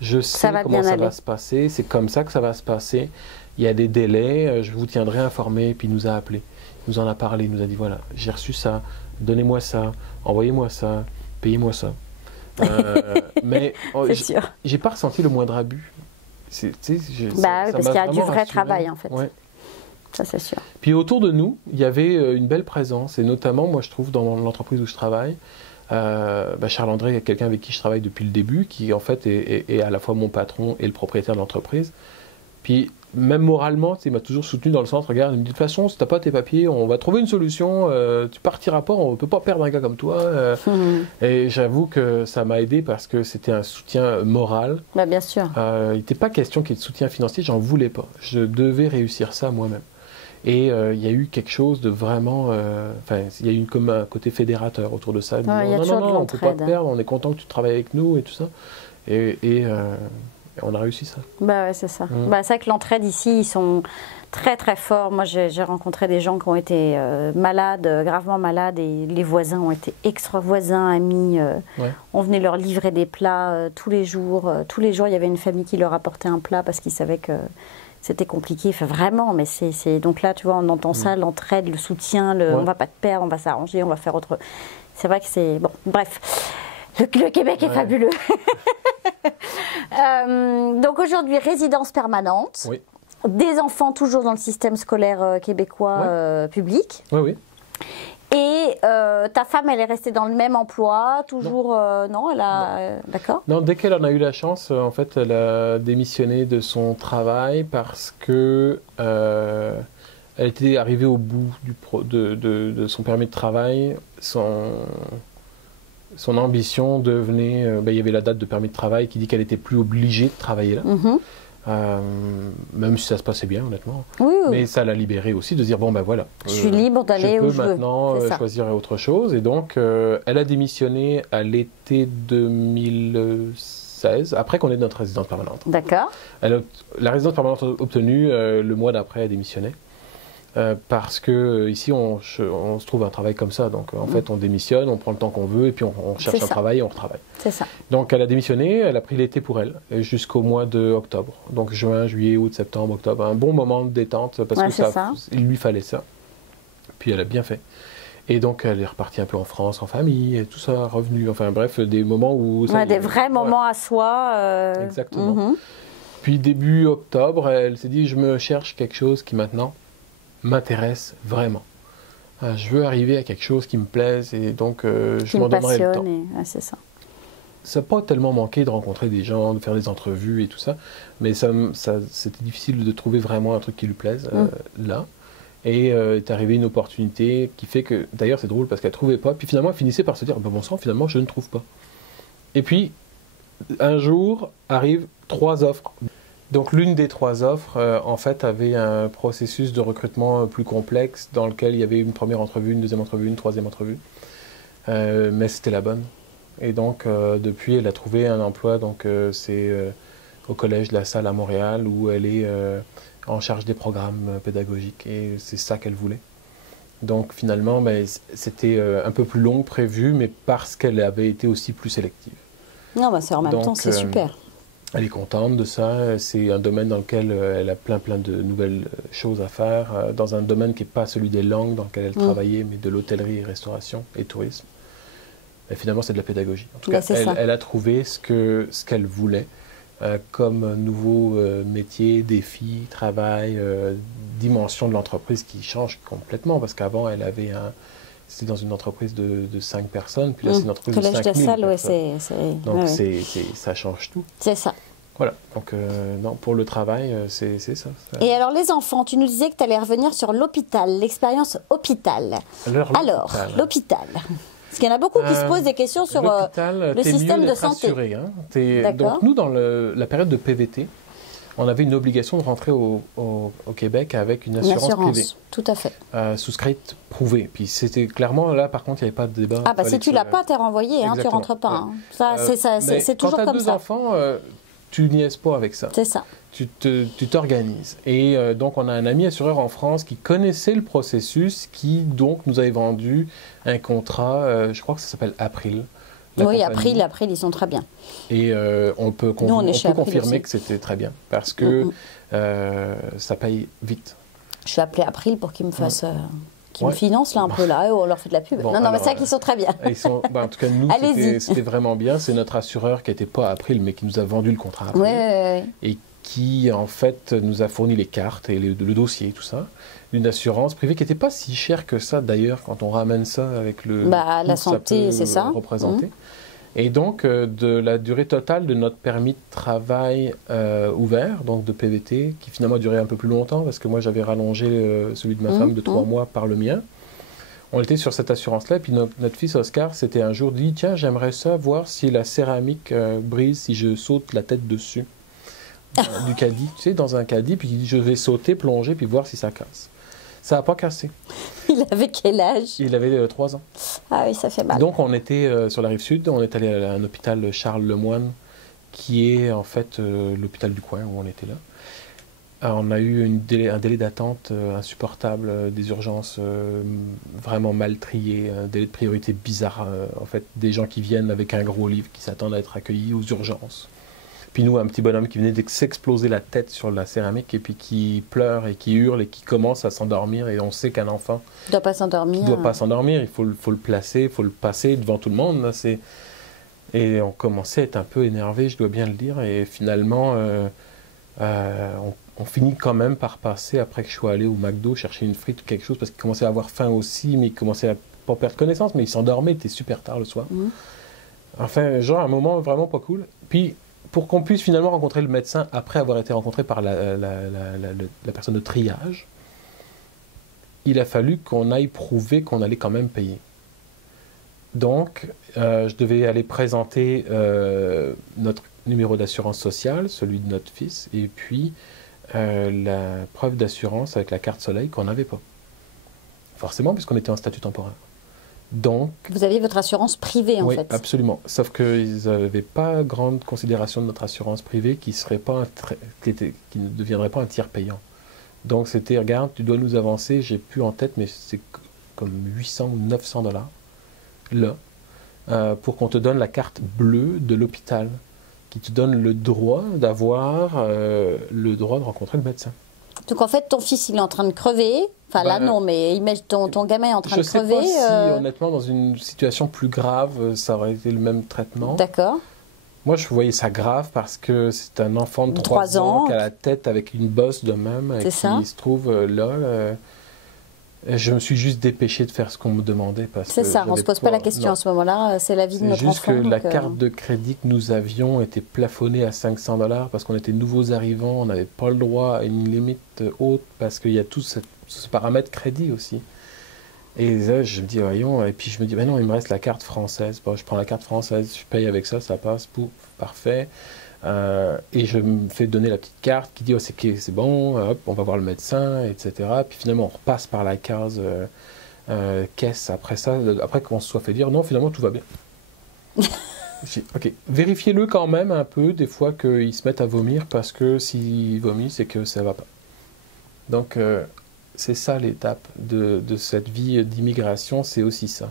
Je sais comment ça va se passer, c'est comme ça que ça va se passer. Il y a des délais, je vous tiendrai informé, puis il nous a appelés. Il nous en a parlé, il nous a dit voilà, j'ai reçu ça, donnez-moi ça, envoyez-moi ça, payez-moi ça. Mais j'ai pas ressenti le moindre abus. Parce qu'il y a du vrai travail en fait. Ouais. Ça c'est sûr. Puis autour de nous, il y avait une belle présence, et notamment moi je trouve dans l'entreprise où je travaille, Charles-André est quelqu'un avec qui je travaille depuis le début, qui en fait est à la fois mon patron et le propriétaire de l'entreprise. Puis même moralement, il m'a toujours soutenu dans le sens, regarde, il me dit de toute façon, si tu n'as pas tes papiers, on va trouver une solution, tu partiras pas, on ne peut pas perdre un gars comme toi. Et j'avoue que ça m'a aidé parce que c'était un soutien moral. Bah, bien sûr. Il n'était pas question qu'il y ait de soutien financier, j'en voulais pas. Je devais réussir ça moi-même. Et il y a eu quelque chose de vraiment... il y a eu comme un côté fédérateur autour de ça. Il y a non, toujours de on ne peut pas te l'entraide. perdre, on est content que tu travailles avec nous et tout ça. Et on a réussi ça. Bah ouais, c'est ça. Bah, c'est vrai que l'entraide ici, ils sont très très forts. Moi, j'ai rencontré des gens qui ont été malades, gravement malades, et les voisins ont été extra voisins, amis. On venait leur livrer des plats tous les jours. Tous les jours, il y avait une famille qui leur apportait un plat parce qu'ils savaient que c'était compliqué. Enfin, vraiment, mais c'est... Donc là, tu vois, on entend ça, l'entraide, le soutien, on va pas te perdre, on va s'arranger, on va faire autre... C'est vrai que c'est... Bon, bref. Le Québec est fabuleux. Donc aujourd'hui, résidence permanente. Oui. Des enfants toujours dans le système scolaire québécois public. Oui, oui. Et ta femme, elle est restée dans le même emploi, toujours... Non, elle a... D'accord. Non, dès qu'elle en a eu la chance, en fait, elle a démissionné de son travail parce que elle était arrivée au bout de son permis de travail. Son ambition devenait... il y avait la date de permis de travail qui dit qu'elle n'était plus obligée de travailler là. Même si ça se passait bien, honnêtement. Oui. Mais ça l'a libérée aussi de se dire, bon ben voilà. Je suis libre d'aller où je veux. Je peux maintenant choisir autre chose. Et donc, elle a démissionné à l'été 2016, après qu'on ait notre résidence permanente. D'accord. La résidence permanente obtenue, le mois d'après, elle démissionnait. Parce que ici, on se trouve un travail comme ça. Donc, en fait, on démissionne, on prend le temps qu'on veut, et puis on cherche un travail et on retravaille. C'est ça. Donc, elle a démissionné, elle a pris l'été pour elle, jusqu'au mois d'octobre. Donc, juin, juillet, août, septembre, octobre. Un bon moment de détente, parce que il lui fallait ça. Puis, elle a bien fait. Et donc, elle est repartie un peu en France, en famille, et tout ça, revenue. Enfin, bref, des moments où... des vrais moments à soi. Exactement. Puis, début octobre, elle s'est dit, je me cherche quelque chose qui, maintenant... m'intéresse vraiment. Je veux arriver à quelque chose qui me plaise et donc je m'en donnerai le temps. C'est ça. Ça n'a pas tellement manqué de rencontrer des gens, de faire des entrevues et tout ça, mais c'était difficile de trouver vraiment un truc qui lui plaise là. Et est arrivée une opportunité qui fait que, d'ailleurs c'est drôle parce qu'elle ne trouvait pas, puis finalement elle finissait par se dire, bon sang, finalement je ne trouve pas. Et puis, un jour arrivent 3 offres. Donc l'une des 3 offres, en fait, avait un processus de recrutement plus complexe dans lequel il y avait une première entrevue, une deuxième entrevue, une troisième entrevue. Mais c'était la bonne. Et donc, depuis, elle a trouvé un emploi. Donc, c'est au Collège de la Salle à Montréal où elle est en charge des programmes pédagogiques. Et c'est ça qu'elle voulait. Donc, finalement, c'était un peu plus long que prévu, mais parce qu'elle avait été aussi plus sélective. Non, en même temps, c'est super. Elle est contente de ça. C'est un domaine dans lequel elle a plein de nouvelles choses à faire. Dans un domaine qui n'est pas celui des langues dans lequel elle travaillait, mais de l'hôtellerie, restauration et tourisme. Et finalement, c'est de la pédagogie. En tout cas, elle a trouvé ce qu'elle voulait comme nouveau métier, défi, travail, dimension de l'entreprise qui change complètement. Parce qu'avant, elle avait c'était dans une entreprise de 5 personnes, puis là c'est une entreprise de 5 000 personnes. Donc ça change tout. C'est ça. Voilà, donc non, pour le travail, c'est ça. Et alors les enfants, tu nous disais que tu allais revenir sur l'hôpital, l'expérience hôpital. Alors, l'hôpital. Parce qu'il y en a beaucoup qui se posent des questions sur le système de santé. Assuré, hein. Donc nous, dans la période de PVT, on avait une obligation de rentrer au Québec avec une assurance privée. Tout à fait. Souscrite, prouvée. Puis c'était clairement, là par contre, il n'y avait pas de débat. Ah bah si tu l'as pas, t'es renvoyé, hein, tu rentres pas. Hein. Ça, c'est toujours comme ça. Quand tu as 2 enfants, tu niaises pas avec ça. C'est ça. Tu t'organises. Et donc on a un ami assureur en France qui connaissait le processus, qui donc nous avait vendu un contrat, je crois que ça s'appelle April. Oui, April, ils sont très bien. Et on peut confirmer que c'était très bien, parce que ça paye vite. Je suis appelée April pour qu'ils me fassent... Qui me financent là un peu là, on leur fait de la pub. Bon, mais c'est vrai qu'ils sont très bien. En tout cas, nous, c'était vraiment bien. C'est notre assureur qui n'était pas April, mais qui nous a vendu le contrat April. Ouais. Et qui en fait nous a fourni les cartes et le dossier, tout ça, d'une assurance privée qui n'était pas si chère que ça d'ailleurs quand on ramène ça avec le la coût que santé, c'est ça. représenter. Et donc de la durée totale de notre permis de travail ouvert, donc de PVT, qui finalement a duré un peu plus longtemps parce que moi j'avais rallongé celui de ma femme de 3 mois par le mien. On était sur cette assurance-là, et puis notre fils Oscar s'était un jour dit, tiens, j'aimerais ça voir si la céramique brise, si je saute la tête dessus du caddie, tu sais, dans un caddie, puis il dit, je vais sauter, plonger, puis voir si ça casse. Ça n'a pas cassé. Il avait quel âge? Il avait 3 ans. Ah oui, ça fait mal. Donc on était sur la rive sud, on est allé à un hôpital Charles Lemoine, qui est en fait l'hôpital du coin où on était là. On a eu un délai d'attente insupportable, des urgences vraiment mal triées, un délai de priorité bizarre. En fait, des gens qui viennent avec un gros livre, qui s'attendent à être accueillis aux urgences. Puis nous, un petit bonhomme qui venait de s'exploser la tête sur la céramique et puis qui pleure et qui hurle et qui commence à s'endormir. Et on sait qu'un enfant ne doit pas s'endormir. Il ne doit pas s'endormir, il faut le placer, il faut le passer devant tout le monde. Là, et on commençait à être un peu énervé, je dois bien le dire. Et finalement, on finit quand même par passer, après que je sois allé au McDo chercher une frite ou quelque chose, parce qu'il commençait à avoir faim aussi, mais il commençait à pas perdre connaissance, mais il s'endormait, il était super tard le soir. Enfin, genre un moment vraiment pas cool. Puis, pour qu'on puisse finalement rencontrer le médecin après avoir été rencontré par la personne de triage, il a fallu qu'on aille prouver qu'on allait quand même payer. Donc, je devais aller présenter notre numéro d'assurance sociale, celui de notre fils, et puis la preuve d'assurance avec la carte soleil qu'on n'avait pas. Forcément, puisqu'on était en statut temporaire. Donc, vous aviez votre assurance privée, en oui, fait. Absolument. Sauf qu'ils n'avaient pas grande considération de notre assurance privée qui ne deviendrait pas un tiers payant. Donc, c'était, regarde, tu dois nous avancer, j'ai plus en tête, mais c'est comme 800 ou 900 dollars, là, pour qu'on te donne la carte bleue de l'hôpital, qui te donne le droit d'avoir le droit de rencontrer le médecin. Donc en fait, ton fils, il est en train de crever. Enfin là, non, mais imagine ton gamin est en train de crever. Je ne sais pas si, honnêtement, dans une situation plus grave, ça aurait été le même traitement. D'accord. Moi, je voyais ça grave parce que c'est un enfant de 3 ans qui a la tête avec une bosse de même et qui se trouve là. Je me suis juste dépêché de faire ce qu'on me demandait. C'est ça, on ne se pose pas la question à ce moment-là. C'est la vie de notre enfant. C'est juste que la carte de crédit que nous avions était plafonnée à 500 dollars parce qu'on était nouveaux arrivants. On n'avait pas le droit à une limite haute parce qu'il y a tout ce paramètre crédit aussi. Et là, je me dis, voyons, et puis je me dis, ben non, il me reste la carte française. Bon, je prends la carte française, je paye avec ça, ça passe, pouf, parfait. Et je me fais donner la petite carte qui dit, oh, c'est bon, hop, on va voir le médecin, etc. Puis finalement, on repasse par la case caisse après ça, après qu'on se soit fait dire, non, finalement, tout va bien. Ok, vérifiez-le quand même un peu, des fois qu'ils se mettent à vomir, parce que s'ils vomissent, c'est que ça va pas. Donc, c'est ça l'étape de cette vie d'immigration, c'est aussi ça.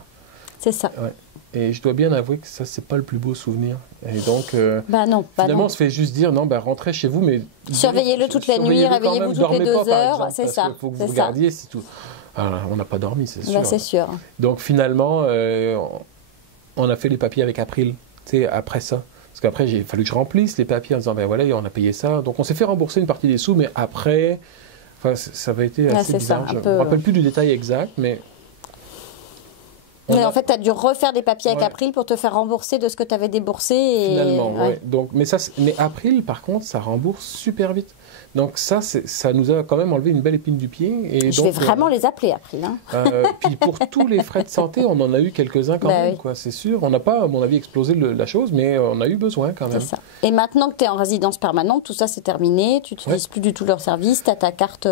C'est ça. Ouais. Et je dois bien avouer que ça, c'est pas le plus beau souvenir. Et donc, non, finalement, on se fait juste dire, non, rentrez chez vous, mais... Surveillez-le toute la nuit, réveillez-vous toutes les 2 heures, c'est ça. Il faut que vous regardiez si tout... Alors, on n'a pas dormi, c'est sûr. C'est sûr. Donc, finalement, on a fait les papiers avec April, tu sais, après ça. Parce qu'après, il a fallu que je remplisse les papiers en disant, ben voilà, on a payé ça. Donc, on s'est fait rembourser une partie des sous, mais après... Enfin, ça avait été assez bizarre. Je ne me rappelle plus du détail exact, mais... Mais en fait, tu as dû refaire des papiers avec April pour te faire rembourser de ce que tu avais déboursé. Finalement, oui. Donc, mais April, par contre, ça rembourse super vite. Donc ça nous a quand même enlevé une belle épine du pied. Et je vais vraiment les appeler, April. Hein. Puis pour tous les frais de santé, on en a eu quelques-uns quand même, quoi, c'est sûr. On n'a pas, à mon avis, explosé la chose, mais on a eu besoin quand même. C'est ça. Et maintenant que tu es en résidence permanente, tout ça c'est terminé, tu n'utilises plus du tout leur service, tu as ta carte...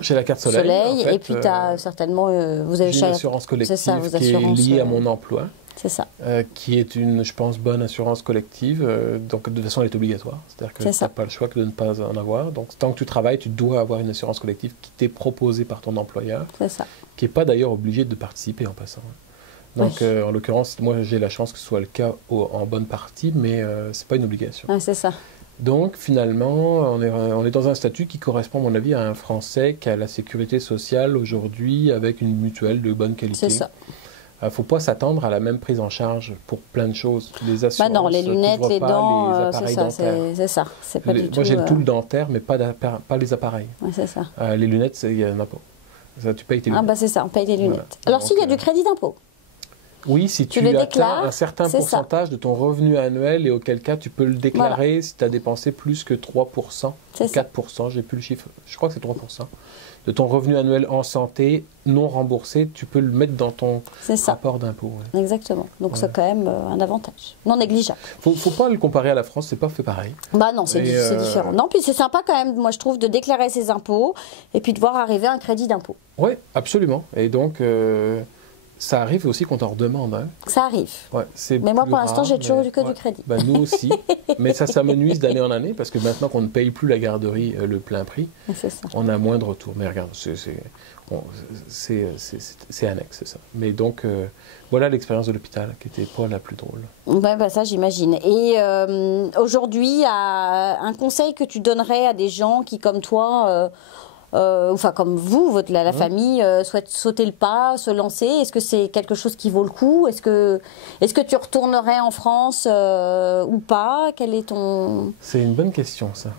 J'ai la carte soleil en fait, et puis tu as certainement... vous avez une assurance collective qui est liée à mon emploi. C'est ça. Qui est une, je pense, bonne assurance collective. Donc, de toute façon, elle est obligatoire. C'est-à-dire que tu n'as pas le choix que de ne pas en avoir. Donc, tant que tu travailles, tu dois avoir une assurance collective qui t'est proposée par ton employeur. C'est ça. Qui n'est pas d'ailleurs obligé de participer en passant. Donc, en l'occurrence, moi, j'ai la chance que ce soit le cas en bonne partie, mais ce n'est pas une obligation. C'est ça. Donc, finalement, on est dans un statut qui correspond, à mon avis, à un Français qui a la sécurité sociale aujourd'hui avec une mutuelle de bonne qualité. C'est ça. faut pas s'attendre à la même prise en charge pour plein de choses. Les assurances, non, les lunettes, couvrent les pas dents, les appareils dentaires. c'est ça. C'est pas du tout. Moi, j'ai tout le dentaire, mais pas les appareils. Ouais, c'est ça. Les lunettes, il n'y en a pas. Ça, tu payes tes lunettes. Ah, bah c'est ça, on paye les lunettes. Voilà. Alors, Donc, s'il y a du crédit d'impôt. Oui, si tu le atteins déclares, un certain c'est pourcentage de ton revenu annuel, et auquel cas tu peux le déclarer si tu as dépensé plus que 3%, C'est ça. 4%, j'ai plus le chiffre, je crois que c'est 3%, de ton revenu annuel en santé non remboursé, tu peux le mettre dans ton rapport d'impôt. Ouais. Exactement. Donc Ouais. c'est quand même un avantage. Non négligeable. Faut pas le comparer à la France, c'est pas fait pareil. Bah non, c'est différent. Non, puis c'est sympa quand même, moi je trouve, de déclarer ses impôts et puis de voir arriver un crédit d'impôt. Oui, absolument. Et donc, ça arrive aussi qu'on t'en redemande. Hein. Ça arrive. Ouais, mais moi, pour l'instant, j'ai toujours eu que du crédit. Bah, nous aussi. Mais ça m'amenuise d'année en année parce que maintenant qu'on ne paye plus la garderie le plein prix, on a moins de retours. Mais regarde, c'est annexe, c'est ça. Mais donc, voilà l'expérience de l'hôpital qui n'était pas la plus drôle. Ouais, bah, ça, j'imagine. Et aujourd'hui, un conseil que tu donnerais à des gens qui, comme toi, enfin comme vous, la famille, souhaite sauter le pas, se lancer. Est-ce que c'est quelque chose qui vaut le coup? Est-ce que tu retournerais en France ou pas? Quel est ton... C'est une bonne question, ça.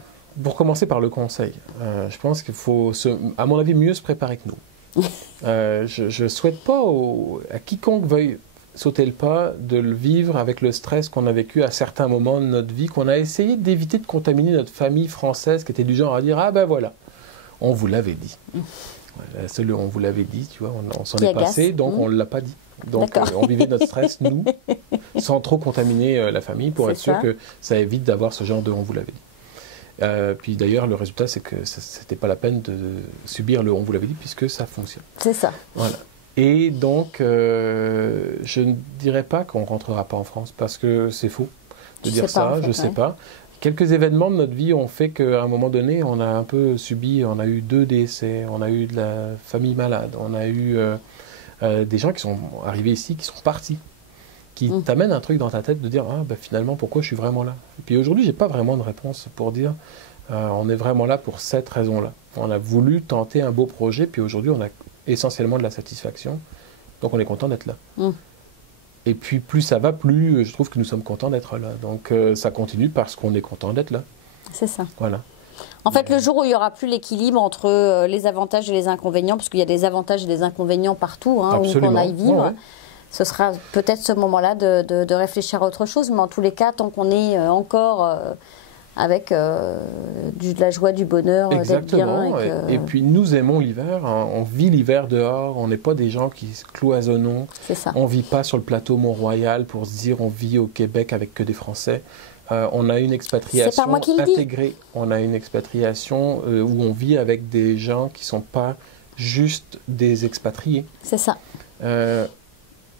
Pour commencer par le conseil, je pense qu'il faut, à mon avis, mieux se préparer que nous. Je ne souhaite pas à quiconque veuille sauter le pas de le vivre avec le stress qu'on a vécu à certains moments de notre vie, qu'on a essayé d'éviter de contaminer notre famille française qui était du genre à dire « Ah ben voilà ». On vous l'avait dit. La seule, on vous l'avait dit, tu vois, on s'en est passé, donc on ne l'a pas dit. Donc on vivait notre stress, nous, sans trop contaminer la famille, pour être sûr que ça évite d'avoir ce genre de on vous l'avait dit. Puis d'ailleurs, le résultat, c'est que c'était pas la peine de subir le on vous l'avait dit, puisque ça fonctionne. C'est ça. Voilà. Et donc, je ne dirais pas qu'on ne rentrera pas en France, parce que c'est faux de dire ça, je ne sais pas. Quelques événements de notre vie ont fait qu'à un moment donné, on a un peu subi, on a eu 2 décès, on a eu de la famille malade, on a eu des gens qui sont arrivés ici, qui sont partis, qui t'amènent un truc dans ta tête de dire « Ah, ben finalement, pourquoi je suis vraiment là ?» Et puis aujourd'hui, je n'ai pas vraiment de réponse pour dire « On est vraiment là pour cette raison-là. On a voulu tenter un beau projet, puis aujourd'hui, on a essentiellement de la satisfaction, donc on est content d'être là. » Et puis, plus ça va, plus je trouve que nous sommes contents d'être là. Donc, ça continue parce qu'on est content d'être là. C'est ça. Voilà. En fait, le jour où il n'y aura plus l'équilibre entre les avantages et les inconvénients, parce qu'il y a des avantages et des inconvénients partout, hein, où on aille vivre, ce sera peut-être ce moment-là de réfléchir à autre chose. Mais en tous les cas, tant qu'on est encore avec de la joie, du bonheur, d'être bien. Et puis, nous aimons l'hiver. Hein. On vit l'hiver dehors. On n'est pas des gens qui se cloisonnons. C'est ça. On ne vit pas sur le plateau Mont-Royal pour se dire on vit au Québec avec que des Français. On a une expatriation intégrée. On a une expatriation où on vit avec des gens qui ne sont pas juste des expatriés. C'est ça.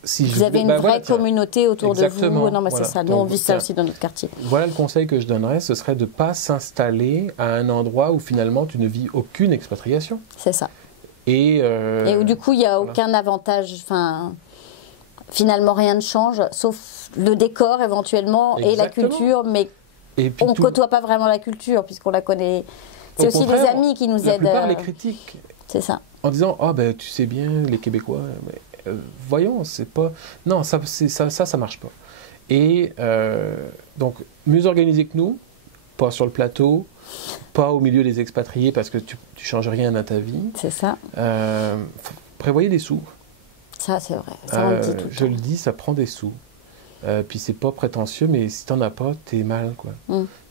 Si vous avez une vraie communauté autour de vous. Non, mais c'est ça. Nous, on vit ça aussi dans notre quartier. Voilà le conseil que je donnerais, ce serait de ne pas s'installer à un endroit où finalement tu ne vis aucune expatriation. C'est ça. Et où du coup, il n'y a aucun avantage. Enfin, finalement, rien ne change, sauf le décor éventuellement et la culture. Mais on ne côtoie pas vraiment la culture puisqu'on la connaît. C'est aussi des amis qui nous aident. La plupart les critiquent. C'est ça. En disant, ah ben tu sais bien, les Québécois... Mais... voyons, c'est pas... Non, ça marche pas. Et donc, mieux organisé que nous, pas sur le plateau, pas au milieu des expatriés parce que tu changes rien à ta vie. C'est ça. Prévoyez des sous. Ça, c'est vrai. Ça, on le dit tout je le dis, ça prend des sous. Puis c'est pas prétentieux, mais si t'en as pas, t'es mal, quoi.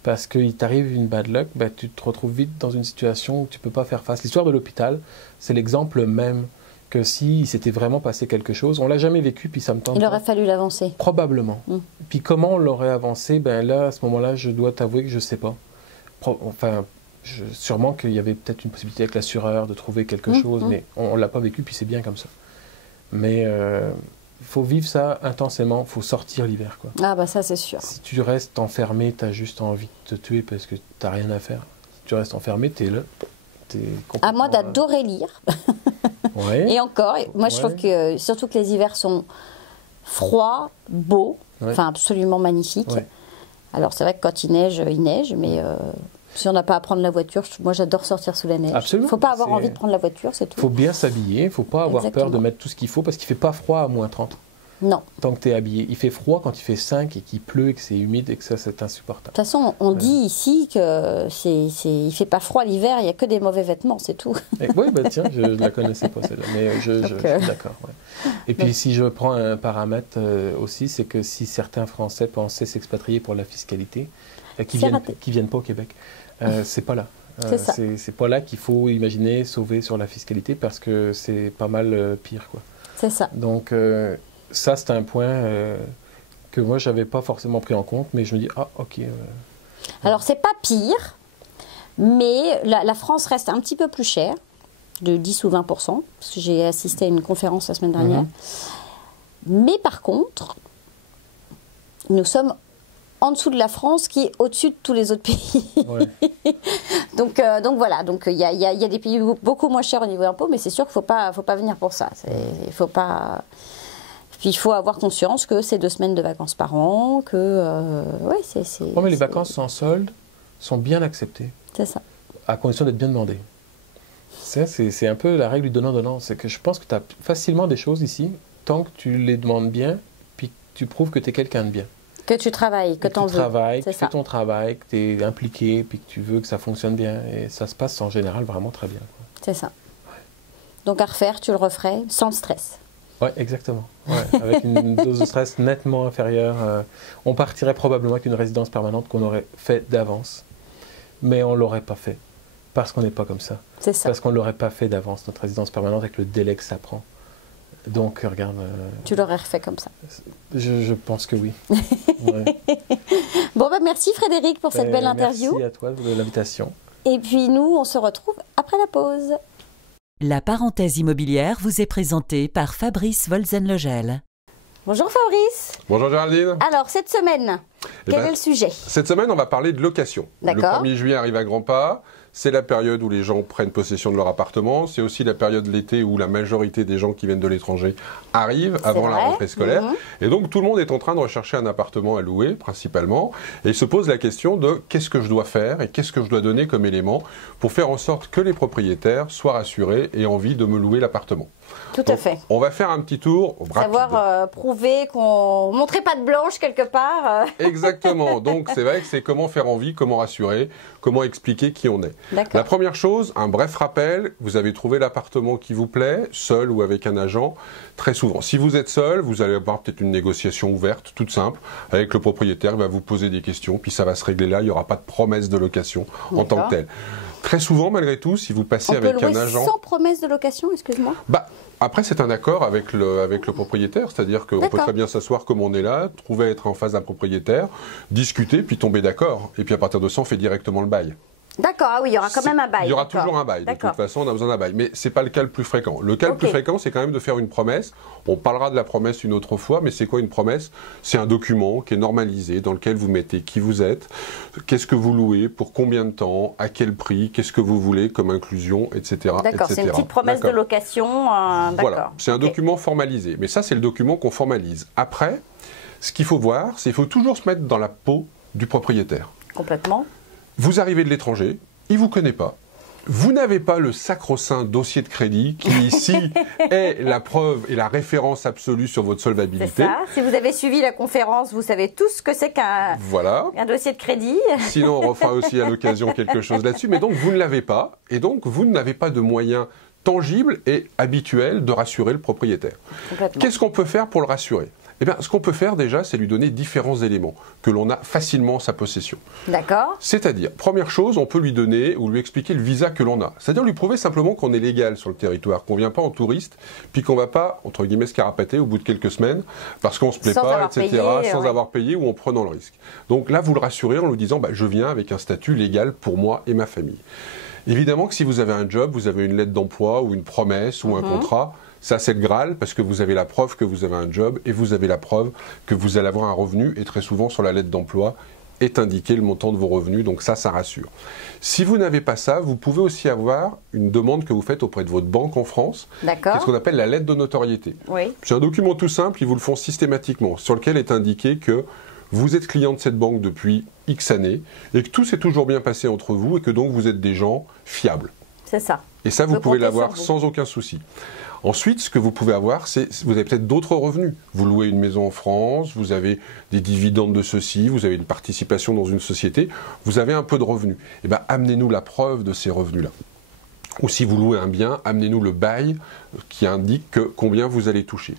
Parce qu'il t'arrive une bad luck, ben, tu te retrouves vite dans une situation où tu peux pas faire face. L'histoire de l'hôpital, c'est l'exemple même que s'il s'était vraiment passé quelque chose, on l'a jamais vécu, puis ça me tente. Il aurait fallu l'avancer. Probablement. Puis comment on l'aurait avancé, ben là, à ce moment-là, je dois t'avouer que je sais pas. Enfin, sûrement qu'il y avait peut-être une possibilité avec l'assureur de trouver quelque chose, mais on l'a pas vécu, puis c'est bien comme ça. Mais il faut vivre ça intensément, il faut sortir l'hiver, quoi. Ah bah ça, c'est sûr. Si tu restes enfermé, tu as juste envie de te tuer parce que tu n'as rien à faire. Si tu restes enfermé, tu es là. À moi d'adorer lire. Et encore, moi je trouve que surtout que les hivers sont froids, beaux, enfin absolument magnifiques. Alors c'est vrai que quand il neige, mais Si on n'a pas à prendre la voiture, moi j'adore sortir sous la neige. Absolument. Il ne faut pas avoir envie de prendre la voiture, c'est tout. Il faut bien s'habiller, il ne faut pas avoir Exactement. peur de mettre tout ce qu'il faut parce qu'il ne fait pas froid à moins 30. Non. Tant que tu es habillé. Il fait froid quand il fait 5 et qu'il pleut et que c'est humide et que ça c'est insupportable. De toute façon, on dit ici que il fait pas froid l'hiver, il n'y a que des mauvais vêtements, c'est tout. Oui, bah tiens, je ne la connaissais pas celle-là, mais je suis d'accord. Ouais. Et puis si je prends un paramètre aussi, c'est que si certains Français pensaient s'expatrier pour la fiscalité, qui viennent pas au Québec, c'est pas là. C'est pas là qu'il faut imaginer sauver sur la fiscalité parce que c'est pas mal pire, quoi. C'est ça. Donc ça, c'est un point que moi, je n'avais pas forcément pris en compte, mais je me dis, ah, ok. Alors, c'est pas pire, mais la France reste un petit peu plus chère, de 10 ou 20%, parce que j'ai assisté à une conférence la semaine dernière. Mais par contre, nous sommes en dessous de la France, qui est au-dessus de tous les autres pays. Ouais. donc voilà, il y a des pays beaucoup moins chers au niveau impôt, mais c'est sûr qu'il ne faut pas venir pour ça. Il faut pas... Puis il faut avoir conscience que c'est 2 semaines de vacances par an, que... mais les vacances sans solde sont bien acceptées. C'est ça. À condition d'être bien demandées. C'est un peu la règle du donnant-donnant. C'est que je pense que tu as facilement des choses ici, tant que tu les demandes bien, puis que tu prouves que tu es quelqu'un de bien. Que tu travailles, que tu en veux. Que tu fais ton travail, que tu es impliqué, puis que tu veux que ça fonctionne bien. Et ça se passe en général vraiment très bien. C'est ça. Ouais. Donc à refaire, tu le referais sans le stress. Oui, exactement. Ouais, avec une dose de stress nettement inférieure. On partirait probablement avec une résidence permanente qu'on aurait fait d'avance, mais on ne l'aurait pas fait parce qu'on n'est pas comme ça. C'est ça. Parce qu'on ne l'aurait pas fait d'avance, notre résidence permanente, avec le délai que ça prend. Donc, regarde... tu l'aurais refait comme ça. Je pense que oui. Ouais. Bon, merci Frédéric pour cette belle interview. Merci à toi de l'invitation. Et puis nous, on se retrouve après la pause. La parenthèse immobilière vous est présentée par Fabrice Wolzenlogel. Bonjour Fabrice. Bonjour Géraldine. Alors, cette semaine, quel est le sujet? Cette semaine, on va parler de location. Le 1er juillet arrive à grands pas. C'est la période où les gens prennent possession de leur appartement. C'est aussi la période de l'été où la majorité des gens qui viennent de l'étranger arrivent avant la rentrée scolaire. Et donc, tout le monde est en train de rechercher un appartement à louer, principalement. Et il se pose la question de qu'est-ce que je dois faire et qu'est-ce que je dois donner comme élément pour faire en sorte que les propriétaires soient rassurés et aient envie de me louer l'appartement. Tout à fait. On va faire un petit tour rapide. Savoir prouver qu'on ne montrait pas de blanche quelque part. Exactement. Donc, c'est vrai que c'est comment faire envie, comment rassurer, comment expliquer qui on est. La première chose, un bref rappel, vous avez trouvé l'appartement qui vous plaît, seul ou avec un agent, très souvent. Si vous êtes seul, vous allez avoir peut-être une négociation ouverte, toute simple, avec le propriétaire, il va vous poser des questions, puis ça va se régler là, il n'y aura pas de promesse de location en tant que telle. Très souvent, malgré tout, si vous passez avec un agent... sans promesse de location, excuse-moi. Après, c'est un accord avec le propriétaire, c'est-à-dire qu'on peut très bien s'asseoir comme on est là, trouver à être en face d'un propriétaire, discuter, puis tomber d'accord. Et puis à partir de ça, on fait directement le bail. D'accord, ah oui, il y aura quand même un bail. Il y aura toujours un bail. De toute façon, on a besoin d'un bail. Mais ce n'est pas le cas le plus fréquent. Le cas le plus fréquent, c'est quand même de faire une promesse. On parlera de la promesse une autre fois, mais c'est quoi une promesse? C'est un document qui est normalisé, dans lequel vous mettez qui vous êtes, qu'est-ce que vous louez, pour combien de temps, à quel prix, qu'est-ce que vous voulez comme inclusion, etc. D'accord, c'est une petite promesse de location. Voilà, c'est un document formalisé. Mais ça, c'est le document qu'on formalise. Après, ce qu'il faut voir, c'est qu'il faut toujours se mettre dans la peau du propriétaire. Complètement. Vous arrivez de l'étranger, il ne vous connaît pas. Vous n'avez pas le sacro-saint dossier de crédit qui, ici, est la preuve et la référence absolue sur votre solvabilité. C'est ça. Si vous avez suivi la conférence, vous savez tout ce que c'est qu'un dossier de crédit. Sinon, on refera aussi à l'occasion quelque chose là-dessus. Mais donc, vous ne l'avez pas. Et donc, vous n'avez pas de moyens tangibles et habituels de rassurer le propriétaire. Qu'est-ce qu'on peut faire pour le rassurer ? Eh bien, ce qu'on peut faire déjà, c'est lui donner différents éléments que l'on a facilement en sa possession. D'accord. C'est-à-dire, première chose, on peut lui donner ou lui expliquer le visa que l'on a. C'est-à-dire lui prouver simplement qu'on est légal sur le territoire, qu'on ne vient pas en touriste, puis qu'on ne va pas, entre guillemets, se carapater au bout de quelques semaines, parce qu'on ne se plaît pas, etc., sans avoir payé ou en prenant le risque. Donc là, vous le rassurez en lui disant, je viens avec un statut légal pour moi et ma famille. Évidemment que si vous avez un job, vous avez une lettre d'emploi ou une promesse ou un contrat, ça, c'est le Graal, parce que vous avez la preuve que vous avez un job et vous avez la preuve que vous allez avoir un revenu. Et très souvent, sur la lettre d'emploi, est indiqué le montant de vos revenus. Donc ça rassure. Si vous n'avez pas ça, vous pouvez aussi avoir une demande que vous faites auprès de votre banque en France, qui est ce qu'on appelle la lettre de notoriété. Oui. C'est un document tout simple, ils vous le font systématiquement, sur lequel est indiqué que vous êtes client de cette banque depuis X années et que tout s'est toujours bien passé entre vous et que donc vous êtes des gens fiables. C'est ça. Et ça, vous pouvez l'avoir sans aucun souci. Ensuite, ce que vous pouvez avoir, c'est vous avez peut-être d'autres revenus. Vous louez une maison en France, vous avez des dividendes de ceci, vous avez une participation dans une société, vous avez un peu de revenus. Eh bien, amenez-nous la preuve de ces revenus-là. Ou si vous louez un bien, amenez-nous le bail qui indique combien vous allez toucher.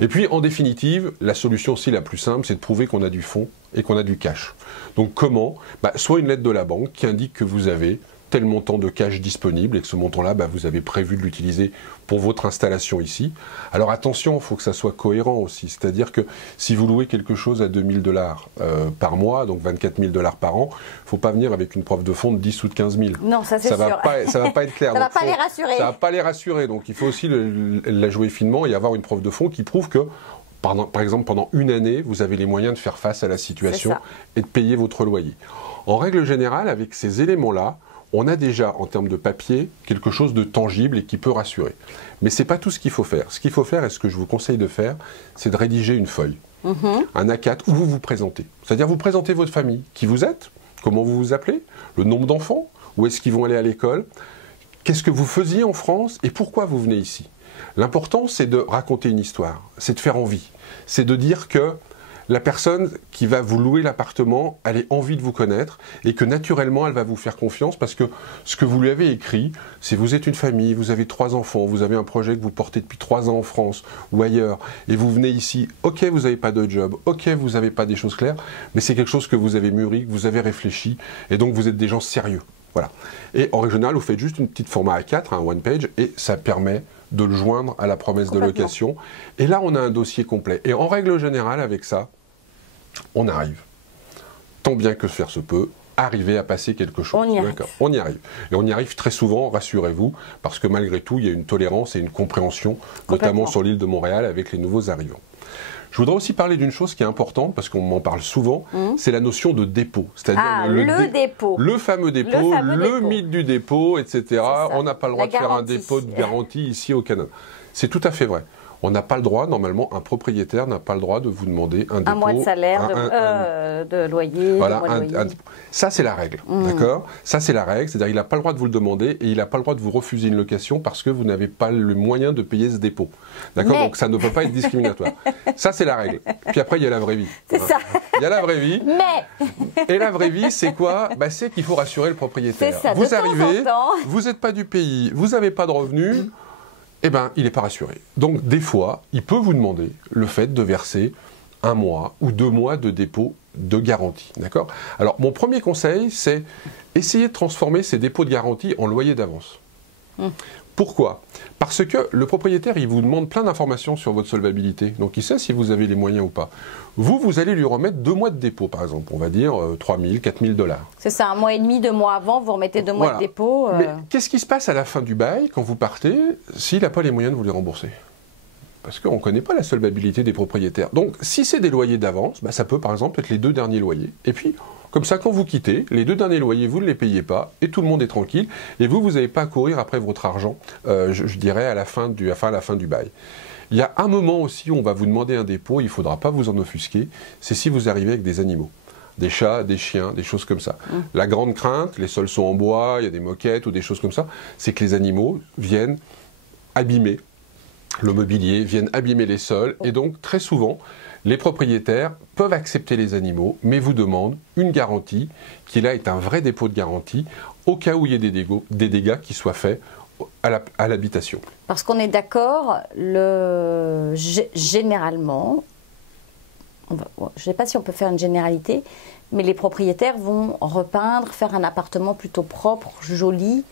Et puis, en définitive, la solution aussi la plus simple, c'est de prouver qu'on a du fonds et qu'on a du cash. Donc, comment? Soit une lettre de la banque qui indique que vous avez tel montant de cash disponible et que ce montant-là, vous avez prévu de l'utiliser pour votre installation ici. Alors attention, il faut que ça soit cohérent aussi. C'est-à-dire que si vous louez quelque chose à 2000 $ par mois, donc 24 000 $ par an, il ne faut pas venir avec une preuve de fonds de 10 ou de 15 000. Non, ça c'est sûr. Ça ne va pas être clair. Ça ne va pas les rassurer. Ça ne va pas les rassurer. Donc il faut aussi la jouer finement et avoir une preuve de fonds qui prouve que, par exemple, pendant une année, vous avez les moyens de faire face à la situation et de payer votre loyer. En règle générale, avec ces éléments-là, on a déjà, en termes de papier, quelque chose de tangible et qui peut rassurer. Mais ce n'est pas tout ce qu'il faut faire. Ce qu'il faut faire, et ce que je vous conseille de faire, c'est de rédiger une feuille, un A4, où vous vous présentez. C'est-à-dire, vous présentez votre famille, qui vous êtes, comment vous vous appelez, le nombre d'enfants, où est-ce qu'ils vont aller à l'école, qu'est-ce que vous faisiez en France et pourquoi vous venez ici. L'important, c'est de raconter une histoire, c'est de faire envie, c'est de dire que la personne qui va vous louer l'appartement, elle a envie de vous connaître et que naturellement, elle va vous faire confiance parce que ce que vous lui avez écrit, c'est vous êtes une famille, vous avez 3 enfants, vous avez un projet que vous portez depuis 3 ans en France ou ailleurs et vous venez ici, ok, vous n'avez pas de job, ok, vous n'avez pas des choses claires, mais c'est quelque chose que vous avez mûri, que vous avez réfléchi et donc vous êtes des gens sérieux. Voilà. Et en règle générale, vous faites juste une petite format A4, un one page et ça permet de le joindre à la promesse de location. Et là, on a un dossier complet. Et en règle générale, avec ça, on arrive, tant bien que faire se peut, arriver à passer quelque chose. On y arrive. Et on y arrive très souvent, rassurez-vous, parce que malgré tout, il y a une tolérance et une compréhension, notamment sur l'île de Montréal avec les nouveaux arrivants. Je voudrais aussi parler d'une chose qui est importante, parce qu'on m'en parle souvent, c'est la notion de dépôt. C'est-à-dire le dépôt. Le fameux dépôt, le mythe du dépôt, etc. On n'a pas le droit de faire un dépôt de garantie ici au Canada. C'est tout à fait vrai. On n'a pas le droit, normalement, un propriétaire n'a pas le droit de vous demander un dépôt. Un mois de salaire, de loyer. Voilà, ça c'est la règle, d'accord? Ça c'est la règle, c'est-à-dire qu'il n'a pas le droit de vous le demander et il n'a pas le droit de vous refuser une location parce que vous n'avez pas le moyen de payer ce dépôt. D'accord? Donc ça ne peut pas être discriminatoire. Ça c'est la règle. Puis après il y a la vraie vie. C'est ça. Il y a la vraie vie. Et la vraie vie, c'est quoi? C'est qu'il faut rassurer le propriétaire. C'est ça, vous arrivez, vous n'êtes pas du pays, vous n'avez pas de revenus. Eh bien, il n'est pas rassuré. Donc, des fois, il peut vous demander le fait de verser 1 mois ou 2 mois de dépôt de garantie. D'accord? Alors, mon premier conseil, c'est essayer de transformer ces dépôts de garantie en loyer d'avance. Pourquoi? Parce que le propriétaire, il vous demande plein d'informations sur votre solvabilité. Donc, il sait si vous avez les moyens ou pas. Vous allez lui remettre 2 mois de dépôt, par exemple. On va dire 3 000, 4 000 $. C'est ça, 1 mois et demi, 2 mois avant, vous remettez 2 mois de dépôt. Mais qu'est-ce qui se passe à la fin du bail, quand vous partez, s'il n'a pas les moyens de vous les rembourser? Parce qu'on ne connaît pas la solvabilité des propriétaires. Donc, si c'est des loyers d'avance, ça peut, par exemple, être les 2 derniers loyers. Et puis, comme ça, quand vous quittez, les 2 derniers loyers, vous ne les payez pas et tout le monde est tranquille. Et vous n'avez pas à courir après votre argent, je dirais, à la fin du bail. Il y a un moment aussi où on va vous demander un dépôt, il ne faudra pas vous en offusquer, c'est si vous arrivez avec des animaux. Des chats, des chiens, des choses comme ça. La grande crainte, les sols sont en bois, il y a des moquettes ou des choses comme ça, c'est que les animaux viennent abîmer le mobilier, viennent abîmer les sols. Et donc, très souvent, les propriétaires peuvent accepter les animaux, mais vous demandent une garantie, qui là est un vrai dépôt de garantie, au cas où il y ait des dégâts qui soient faits à l'habitation. Parce qu'on est d'accord, généralement, je ne sais pas si on peut faire une généralité, mais les propriétaires vont repeindre, faire un appartement plutôt propre, joli,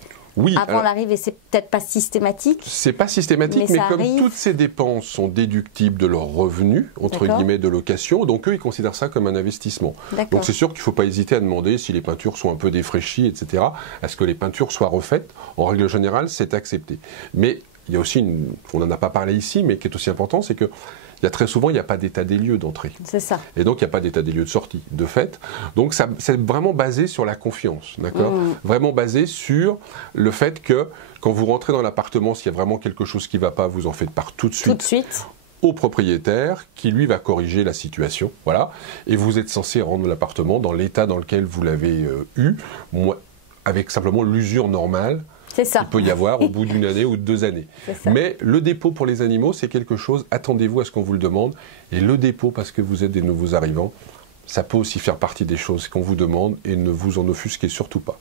avant l'arrivée. C'est peut-être pas systématique. C'est pas systématique, mais comme toutes ces dépenses sont déductibles de leurs revenus, entre guillemets, de location, donc eux, ils considèrent ça comme un investissement. Donc c'est sûr qu'il ne faut pas hésiter à demander si les peintures sont un peu défraîchies, etc. À ce que les peintures soient refaites. En règle générale, c'est accepté. Mais il y a aussi, on n'en a pas parlé ici, mais qui est aussi important, c'est que très souvent, il n'y a pas d'état des lieux d'entrée. C'est ça. Et donc, il n'y a pas d'état des lieux de sortie, de fait. Donc, c'est vraiment basé sur la confiance, d'accord? Vraiment basé sur le fait que, quand vous rentrez dans l'appartement, s'il y a vraiment quelque chose qui ne va pas, vous en faites part tout de suite. au propriétaire qui lui va corriger la situation, voilà, et vous êtes censé rendre l'appartement dans l'état dans lequel vous l'avez eu, avec simplement l'usure normale qu'il peut y avoir au bout d'une année ou de 2 années. Mais le dépôt pour les animaux, c'est quelque chose, attendez-vous à ce qu'on vous le demande, et le dépôt, parce que vous êtes des nouveaux arrivants, ça peut aussi faire partie des choses qu'on vous demande, et ne vous en offusquez surtout pas.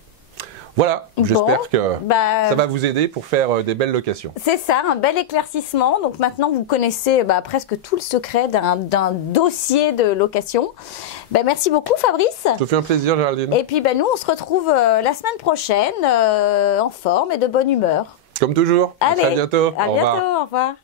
Voilà, j'espère que ça va vous aider pour faire des belles locations. C'est ça, un bel éclaircissement. Donc maintenant, vous connaissez presque tout le secret d'un dossier de location. Merci beaucoup, Fabrice. Ça fait un plaisir, Géraldine. Et puis nous, on se retrouve la semaine prochaine en forme et de bonne humeur. Comme toujours. Allez, à très bientôt. À bientôt, au revoir.